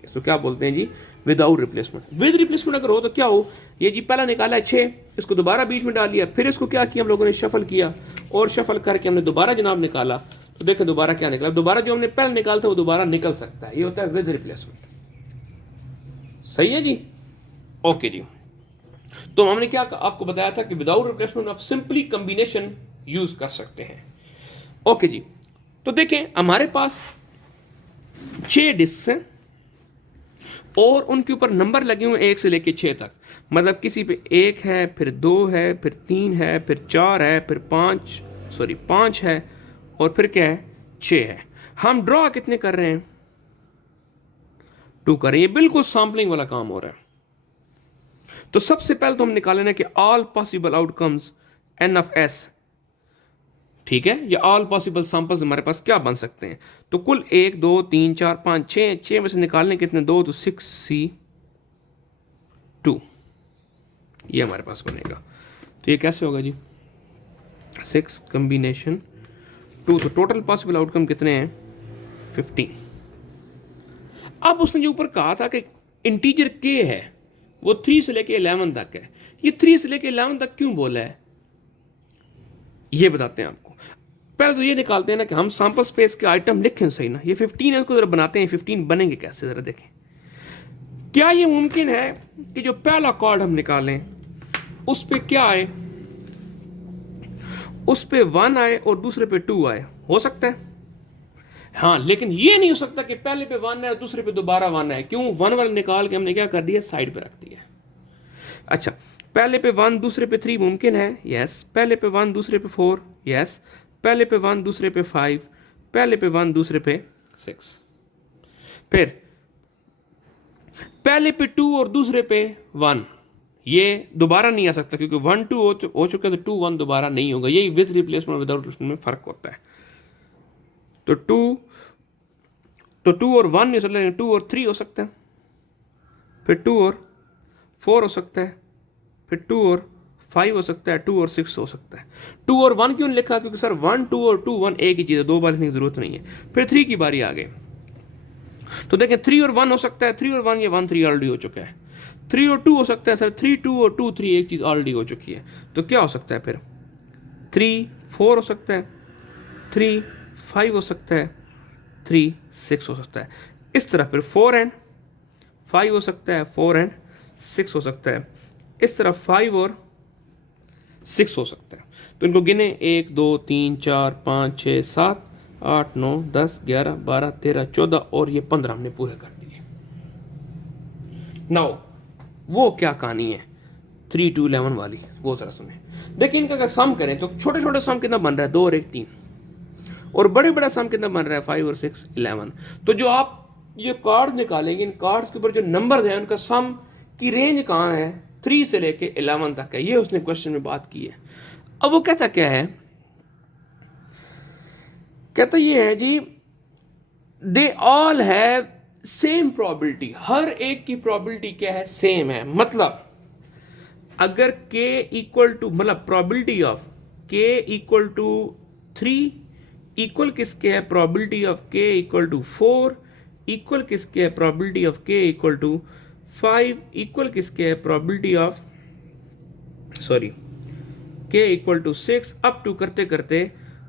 इसको क्या बोलते हैं जी, विदाउट रिप्लेसमेंट। विद रिप्लेसमेंट अगर हो तो क्या हो, ये जी पहला निकाला है 6, इसको दोबारा बीच में डाल लिया, फिर इसको क्या किया हम लोगों ने, शफल किया, और शफल करके हमने दोबारा जनाब निकाला, तो देखें दोबारा क्या निकला, दोबारा जो हमने पहले निकाला था वो दोबारा निकल सकता है, ये होता है विद रिप्लेसमेंट। सही है जी, ओके जी। तो हमने क्या आपको बताया था कि विदाउट रिप्लेसमेंट आप सिंपली कॉम्बिनेशन यूज कर सकते हैं। ओके जी, तो देखें हमारे पास 6 डिस्क हैं और उनके ऊपर नंबर लगे हुए 1 से लेके 6 तक, मतलब किसी पे 1 है, फिर 2 है, फिर 3 है, फिर 4 है, फिर 5 है, और फिर क्या है, 6 है। हम ड्रॉ कितने कर रहे हैं, 2 कर रहे हैं। ये बिल्कुल सैंपलिंग वाला काम हो रहा है। तो सबसे पहले तो हम निकालेना कि all possible outcomes N of S, ठीक है, ये ऑल पॉसिबल सैंपल्स हमारे पास क्या बन सकते हैं। तो कुल 1 2 3 4 5 6 में से निकालने कितने, 2, तो 6C2 ये हमारे पास बनेगा। तो ये कैसे होगा जी, 6 कॉम्बिनेशन 2, तो टोटल पॉसिबल आउटकम कितने हैं, 15। अब उसने जो ऊपर कहा था कि इंटीजर के है वो 3 से लेके 11 तक है, ये 3 से लेके 11 तक क्यों बोला है, ये बताते हैं आपको। पहले तो ये निकालते हैं ना कि हम सैंपल स्पेस के आइटम लिखें सही ना, ये 15 है, इसको जरा बनाते हैं, 15 बनेंगे कैसे जरा देखें। क्या ये मुमकिन है कि जो पहला कार्ड हम निकालें उस पे क्या आए, उस पे 1 आए और दूसरे पे 2 आए, हो सकता है हाँ, लेकिन ये नहीं हो सकता कि पहले पे 1 है और दूसरे पे दोबारा 1 है। क्यों, 1 वाला निकाल के हमने क्या कर दिया, साइड पे रख दिया। अच्छा, पहले पे 1 दूसरे पे 3 मुमकिन है, यस। पहले पे 1 दूसरे पे 4, यस। पहले पे 1 दूसरे पे 5, पहले पे 1 दूसरे पे 6। फिर पहले पे 2 और दूसरे पे 1, ये दोबारा नहीं आ सकता क्योंकि 1 2 हो चुका है, तो 2 1 दोबारा नहीं होगा। यही विद रिप्लेसमेंट विदाउट रिप्लेसमेंट में फर्क होता है। तो 2 और 1 नहीं हो सकता, 2 और 3 हो सकता है, फिर 2 और 4 हो सकता है, फिर 2 और 5 हो सकता है, 2 और 6 हो सकता है। 2 और 1 क्यों लिखा, क्योंकि सर 1 2 और 2 1 एक ही चीज़ है, 2 बार लिखने की जरूरत नहीं है। फिर 3 की बारी आ गई, तो देखें 3 और 1 हो सकता है, 3 और 1 ये 1 3 ऑलरेडी हो चुका है। 3 और 2 हो सकता है सर, 3 2 और 2 3 एक चीज़ ऑलरेडी हो चुकी है, तो क्या हो सकता है फिर? 3 4 हो सकता है, 3 5 हो सकता है, 3 6 हो सकता है। इस तरह फिर 4 एंड 5 हो सकता है, 4 एंड 6 हो सकता है। इस तरह 5 और 6 हो सकता है। तो इनको गिने 1 2 3 4 5 6 7 8 9 10 11 12 13 14 और ये 15 हमने पूरे कर दिए। नाउ वो क्या कहानी है 3 2 11 वाली, वो जरा सुने। देखिए इनका अगर सम करें तो छोटे छोटे सम कितना बन रहा है, 2 और 1 3, और बड़े बड़ा सम कितना बन रहा है, 5 और 6 11। तो जो आप ये कार्ड निकालेंगे, इन कार्ड्स के ऊपर जो नंबर है उनका सम की रेंज कहाँ है, 3 से लेके 11 तक है। ये उसने क्वेश्चन में बात की है। अब वो कहता क्या है, कहता ये है जी they all have same probability, हर एक की प्रोबेबिलिटी क्या है, सेम है। मतलब अगर k इक्वल टू, मतलब probability of k equal to 3 equal किसके है, probability of k equal to 4 equal किसके है, probability of k equal to 5 equal किसके है, probability of sorry k equal to 6 up to करते करते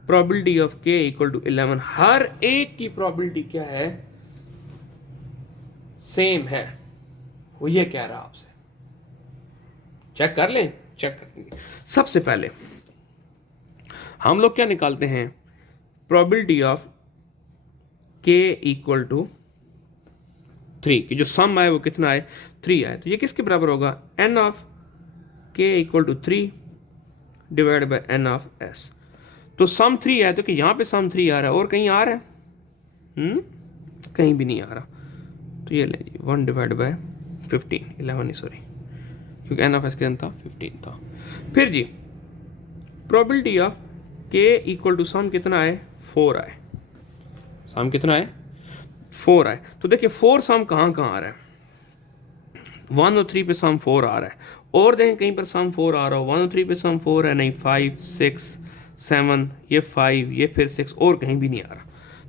probability of k equal to 11। हर एक की प्रोबेबिलिटी क्या है, सेम है। वो ये कह रहा आपसे, चेक कर लें, चेक कर। सबसे पहले हम लोग क्या निकालते हैं, probability of k equal to 3 कि जो सम आए वो कितना आए, 3 आए। तो ये किसके बराबर होगा, n of k equal to 3 divide by n of s। तो सम 3 है, तो कि यहाँ पे सम 3 आ रहा है, और कहीं आ रहा है? कहीं भी नहीं आ रहा। तो ये ले जी 1 डिवाइड बाय 15 11 नहीं सॉरी, क्योंकि एन ऑफ एस के था 15 था। फिर जी probability of k equal to sum कितना आए, 4 आए। सम कितना आए, 4 आए। तो देखिए 4 सम कहाँ कहाँ आ रहा है, 1 और 3 पे सम 4 आ रहा है, और देखें कहीं पर सम 4 आ रहा हो, 1 और 3 पे सम 4 है नहीं, 5 6 7 ये 5 ये फिर 6, और कहीं भी नहीं आ रहा।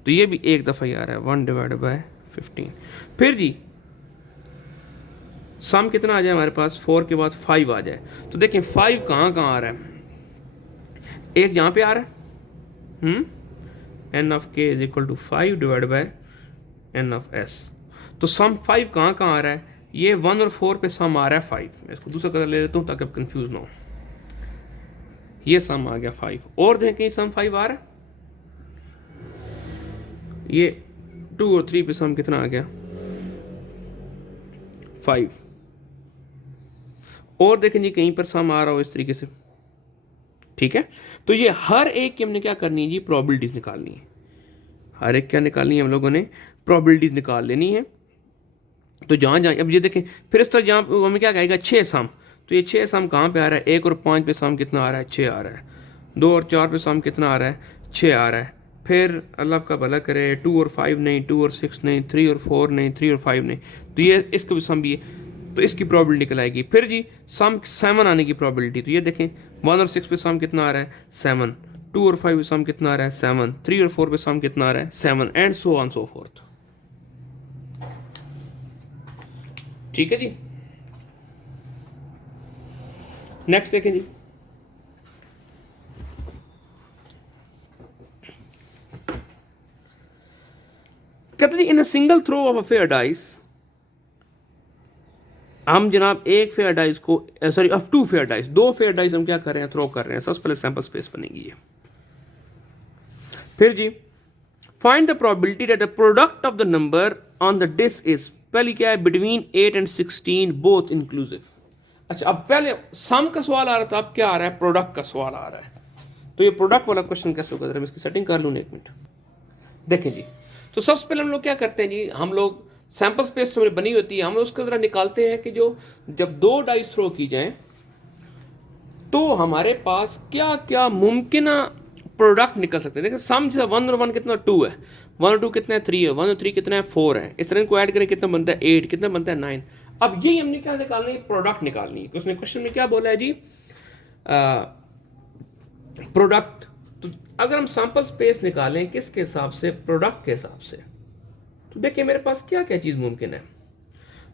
तो ये भी एक दफ़ा ही आ रहा है 1 डिवाइड बाय 15। फिर जी सम कितना आ जाए हमारे पास, 4 के बाद 5 आ जाए। तो देखें 5 कहाँ कहाँ आ रहा है, एक यहाँ पे आ रहा है, N of K is equal to 5 divide by N of S. तो सम 5 कहाँ कहाँ आ रहा है, ये 1 और 4 पे सम आ रहा है 5। मैं इसको दूसरा कलर ले लेता हूँ ताकि आप कंफ्यूज ना हो। ये सम आ गया 5, और देखें कहीं सम 5 आ रहा है, ये 2 और 3 पे सम कितना आ गया, 5। और देखें जी कहीं पर सम आ रहा हो इस तरीके से, ठीक है। तो ये हर एक की हमने क्या करनी है जी, प्रोबेबिलिटीज निकालनी है। हर एक क्या निकालनी है, हम लोगों ने प्रोबेबिलिटीज निकाल लेनी है। तो जहाँ जहाँ अब ये देखें, फिर इस तरह जहाँ हमें क्या कहेगा 6 सम, तो ये 6 सम कहाँ पे आ रहा है, 1 और 5 पे सम कितना आ रहा है, 6 आ रहा है। 2 और 4 पे सम कितना आ रहा है, 6 आ रहा है। फिर अल्लाह का भला करे 2 और 5 नहीं, 2 और 6 नहीं, 3 और 4 नहीं, 3 और 5 नहीं, तो ये इसका भी सम भी है, तो इसकी प्रोबेबिलिटी निकल आएगी। फिर जी सम 7 आने की प्रोबेबिलिटी, तो ये देखें 1 और 6 पे सम कितना आ रहा है, 7, 2 और 5 पे सम कितना आ रहा है, 7, 3 और 4 पे सम कितना आ रहा है, 7, and so on so forth. ठीक है जी। नेक्स्ट देखें जी, कहते जी in a single throw of a fair dice, हम जनाब एक फेयर डाइस को sorry of 2 fair dice, 2 fair dice हम क्या कर रहे हैं, थ्रो कर रहे हैं। सबसे पहले सैंपल स्पेस बनेगी ये। फिर जी find the probability that the product of the number on the disc is, पहली क्या है, बिटवीन 8 एंड 16 बोथ इंक्लूसिव। अच्छा अब पहले सम का सवाल आ रहा था, अब क्या आ रहा है, प्रोडक्ट का सवाल आ रहा है। तो ये प्रोडक्ट वाला क्वेश्चन कैसे होगा, जरा मैं इसकी सेटिंग कर लूँ 1 मिनट। देखें जी, तो सबसे पहले हम लोग क्या करते हैं जी, हम लोग सैंपल स्पेस तो बनी होती है, हम लोग उसको जरा निकालते हैं कि जो जब 2 डाइस थ्रो की जाए तो हमारे पास क्या क्या मुमकिन प्रोडक्ट निकल सकते हैं। देखिए सम जो 1 और 1 कितना 2 है, 1 और 2 कितना है 3 है, 1 और 3 कितना है 4 है, इस तरह को ऐड करें कितना बनता है 8, कितना बनता है 9। अब यही हमने क्या निकालनी है, प्रोडक्ट निकालनी है। उसने क्वेश्चन में क्या बोला है जी, प्रोडक्ट। तो अगर हम सैंपल स्पेस निकालें किसके हिसाब से, प्रोडक्ट के हिसाब से, तो देखिए मेरे पास क्या क्या चीज़ मुमकिन है।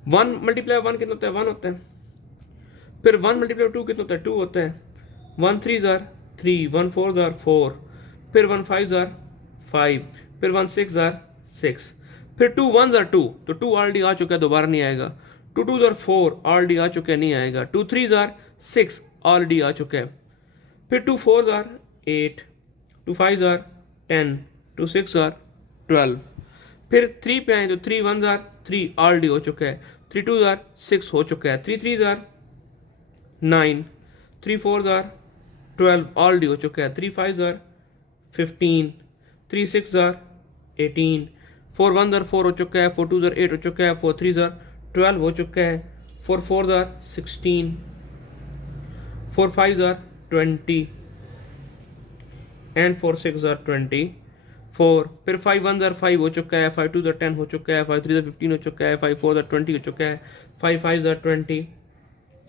वन मल्टीप्लाई वन कितना होता है, वन होता है। फिर वन मल्टीप्लाई टू कितना होता है, टू होता है। वन थ्री जार थ्री, वन फोर जार फोर, फिर वन फाइव जार फाइव, फिर वन सिक्स जार सिक्स, फिर टू वन जार टू, तो टू ऑलरेडी आ चुका है, दोबारा नहीं आएगा। टू टू जार फोर, ऑलरेडी आ चुका है, नहीं आएगा। टू थ्री जार सिक्स, ऑलरेडी आ चुका है। फिर टू फोर जार एट, टू फाइव जार टेन, टू सिक्स जार ट्वेल्व। फिर थ्री पे आए तो three one jar three, already हो चुका है। थ्री टू जार सिक्स हो चुका है। Three three jar nine, three four jar twelve, already हो चुका है। Three five jar fifteen, three six jar eighteen, four one jar four हो चुका है। फोर टू जार एट हो चुका है। फोर थ्री जार ट्वेल्व हो चुका है। Four four jar sixteen, four five jar twenty, and four six jar twenty four. फिर फाइव वन जार फाइव हो चुका है। फाइव टू जार टेन हो चुका है। फाइव थ्री जार फिफ्टीन हो चुका है। फाइव फोर जार ट्वेंटी हो चुका है। Five five jar twenty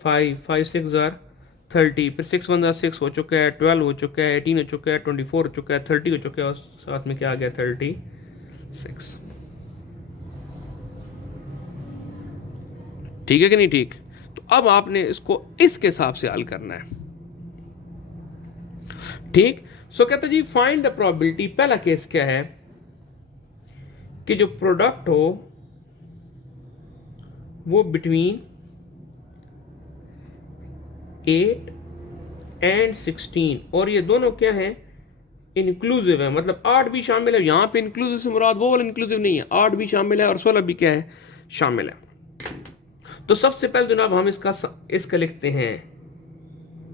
five, five six jar thirty, फिर सिक्स वन जार सिक्स हो चुका है। ट्वेल्व हो चुका है। एटीन हो चुका है। ट्वेंटी फोर हो चुका है। थर्टी हो चुका है, और साथ में क्या आ गया, थर्टी सिक्स। ठीक है कि नहीं ठीक? तो अब आपने इसको इसके हिसाब से हल करना है। ठीक, सो कहता जी फाइंड द प्रोबेबिलिटी। पहला केस क्या है कि जो प्रोडक्ट हो वो बिटवीन 8 एंड 16, और ये दोनों क्या है, इंक्लूसिव है, मतलब 8 भी शामिल है। यहां पे इंक्लूसिव से मुराद वो वाला इंक्लूसिव नहीं है, 8 भी शामिल है और 16 भी क्या है, शामिल है। तो सबसे पहले जनाब हम इसका लिखते हैं,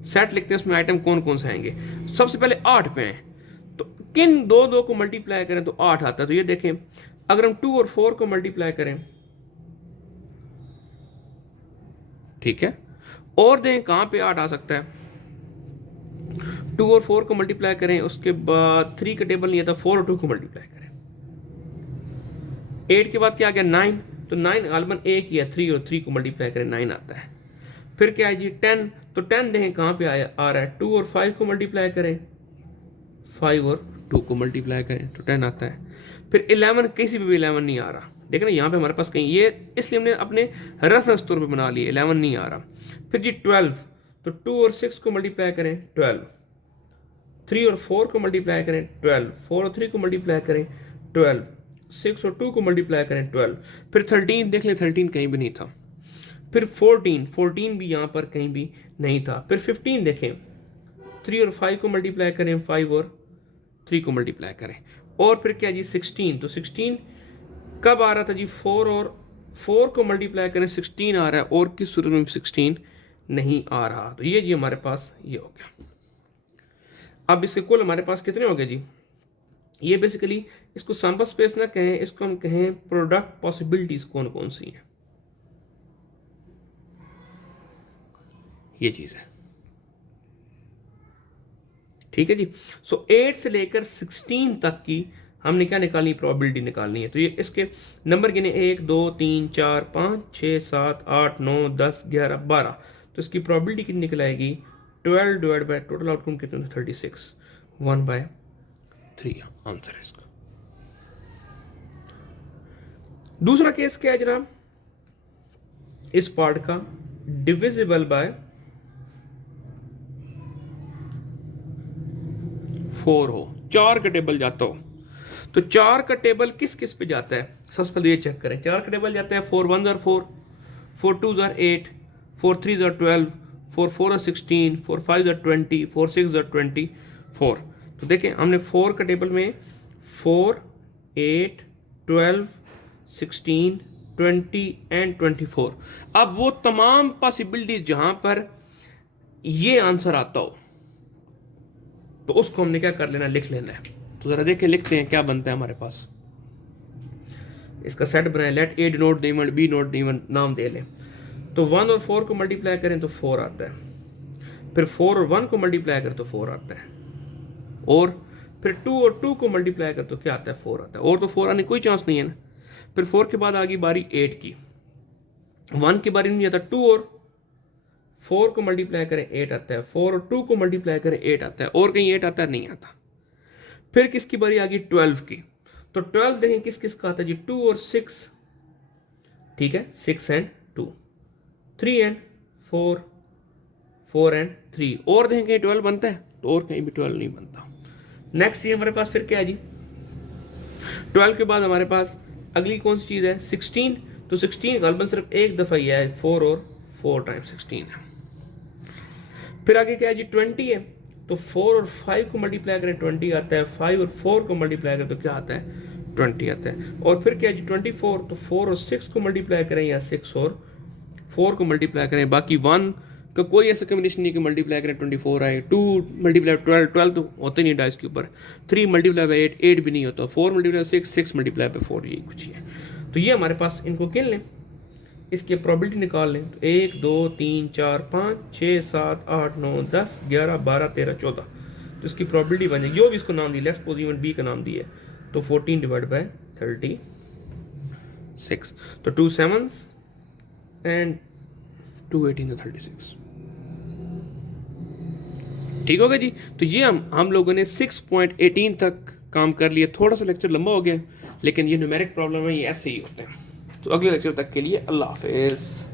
सेट लिखते हैं, उसमें आइटम कौन कौन से आएंगे। सबसे पहले 8 पे हैं, तो किन दो दो को मल्टीप्लाई करें तो 8 आता है। तो ये देखें, अगर हम 2 और 4 को मल्टीप्लाई करें, ठीक है, और दें कहां पे 8 आ सकता है। 2 और 4 को मल्टीप्लाई करें, उसके बाद 3 का टेबल नहीं आता, 4 और 2 को मल्टीप्लाई करें। 8 के बाद क्या आ गया, 9, तो 9 गालबन एक ही है। 3 और 3 को मल्टीप्लाई करें, 9 आता है। फिर क्या है जी, 10, तो 10 देखें कहां पे आया, आ रहा है। 2 और 5 को मल्टीप्लाई करें, 5 और 2 को मल्टीप्लाई करें तो 10 आता है। फिर 11, किसी भी 11 नहीं आ रहा, देख ना यहाँ पे हमारे पास कहीं, ये इसलिए हमने अपने रेफरेंस तौर पे बना लिए, 11 नहीं आ रहा। फिर जी 12, तो 2 और 6 को मल्टीप्लाई करें 12, 3 और 4 को मल्टीप्लाई करें 12, 4 और 3 को मल्टीप्लाई करें 12, 6 और 2 को मल्टीप्लाई करें 12। फिर 13 देख लें, 13 कहीं भी नहीं था। फिर 14, 14 भी यहाँ पर कहीं भी नहीं था। फिर 15 देखें, 3 और 5 को मल्टीप्लाई करें, 5 और 3 को मल्टीप्लाई करें। और फिर क्या जी 16, तो 16 कब आ रहा था जी, 4 और 4 को मल्टीप्लाई करें 16 आ रहा है, और किस सूरत में 16 नहीं आ रहा। तो ये जी हमारे पास ये हो गया। अब इसके कुल हमारे पास कितने हो गए जी, ये बेसिकली इसको सैंपल स्पेस ना कहें, इसको हम कहें प्रोडक्ट पॉसिबिलिटीज कौन कौन सी हैं, ये चीज है। ठीक है जी। सो 8 से लेकर 16 तक की हमने क्या निकालनी, प्रोबेबिलिटी निकालनी है। तो ये इसके नंबर गिने, 1 2 3 4 5 6 7 8 9 10 11 12। तो इसकी प्रोबेबिलिटी कितनी निकल आएगी, 12 डिवाइड बाय टोटल आउटकम कितने, 36, 1/3 आंसर है इसका। दूसरा केस क्या है जनाब, इस पार्ट का डिविजिबल बाय 4 हो, 4 का टेबल जाता हो। तो 4 का टेबल किस किस पे जाता है, सबसे पहले ये चेक करें। 4 का टेबल जाता है 4 1 jar 4, 4 2 jar 8, 4 3 jar 12, 4 4 jar 16, 4 5 jar 20, 4 6 jar 24। तो देखें हमने 4 का टेबल में 4 8 12 16 20 एंड 24। अब वो तमाम पॉसिबिलिटीज जहां पर ये आंसर आता हो, तो उसको हमने क्या कर लेना, लिख लेना है। तो जरा देखें, लिखते हैं क्या बनता है हमारे पास। इसका सेट बनाए, let A denote the event, B note the event, नाम दे लें। तो 1 और 4 को मल्टीप्लाई करें तो 4 आता है। फिर 4 और 1 को मल्टीप्लाई करें तो 4 आता है। और फिर 2 और 2 को मल्टीप्लाई करें तो क्या आता है, 4 आता है। और तो 4 आने कोई चांस नहीं है ना। फिर 4 के बाद आ गई बारी 8 की, 1 की बारी नहीं आता। 2 और 4 को मल्टीप्लाई करें 8 आता है। 4 और 2 को मल्टीप्लाई करें 8 आता है। और कहीं 8 आता है, नहीं आता। फिर किसकी बारी आ गई, 12 की। तो 12 देखें किस किस का आता है जी, 2 और 6, ठीक है, 6 एंड 2, 3 एंड 4, 4 एंड 3, और देखें कहीं 12 बनता है तो और कहीं भी 12 नहीं बनता। नेक्स्ट ये हमारे पास फिर क्या है जी, 12 के बाद हमारे पास अगली कौन सी चीज़ है, 16। तो 16 गालबन सिर्फ एक दफ़ा ही है, 4 और 4 टाइम्स 16 है। फिर आगे क्या है जी, 20 है, तो 4 और 5 को मल्टीप्लाई करें 20 आता है, 5 और 4 को मल्टीप्लाई करें तो क्या आता है, 20 आता है। और फिर क्या है जी 24, तो 4 और 6 को मल्टीप्लाई करें या 6 और 4 को मल्टीप्लाई करें, बाकी 1 का कोई ऐसा कम्बिनेशन नहीं कि मल्टीप्लाई करें 24 आए, 2 मल्टीप्लाई 12, 12 तो होते नहीं डाइस के ऊपर, 3 मल्टीप्लाई बाई 8, 8 भी नहीं होता, 4 मल्टीप्लाई 6, 6 मल्टीप्लाई बाई 4, यही कुछ ही है। तो ये हमारे पास, इनको गिन लें, इसकी प्रोबेबिलिटी निकाल लें, तो 1 2 3 4 5 6 7 8 9 10 11 12 13 14, तो इसकी प्रोबेबिलिटी बन जाएगी, जो भी इसको नाम दी, लेट्स सपोज इवन बी का नाम दिया है, तो 14 डिवाइड बाय 36, तो 2 7s एंड 2 18 36, ठीक हो गया जी। तो ये हम लोगों ने 6.18 तक काम कर लिया, थोड़ा सा लेक्चर लंबा हो गया, लेकिन ये न्यूमेरिक प्रॉब्लम है, ये ऐसे ही होते हैं। तो अगले लेक्चर तक के लिए अल्लाह हाफिज़।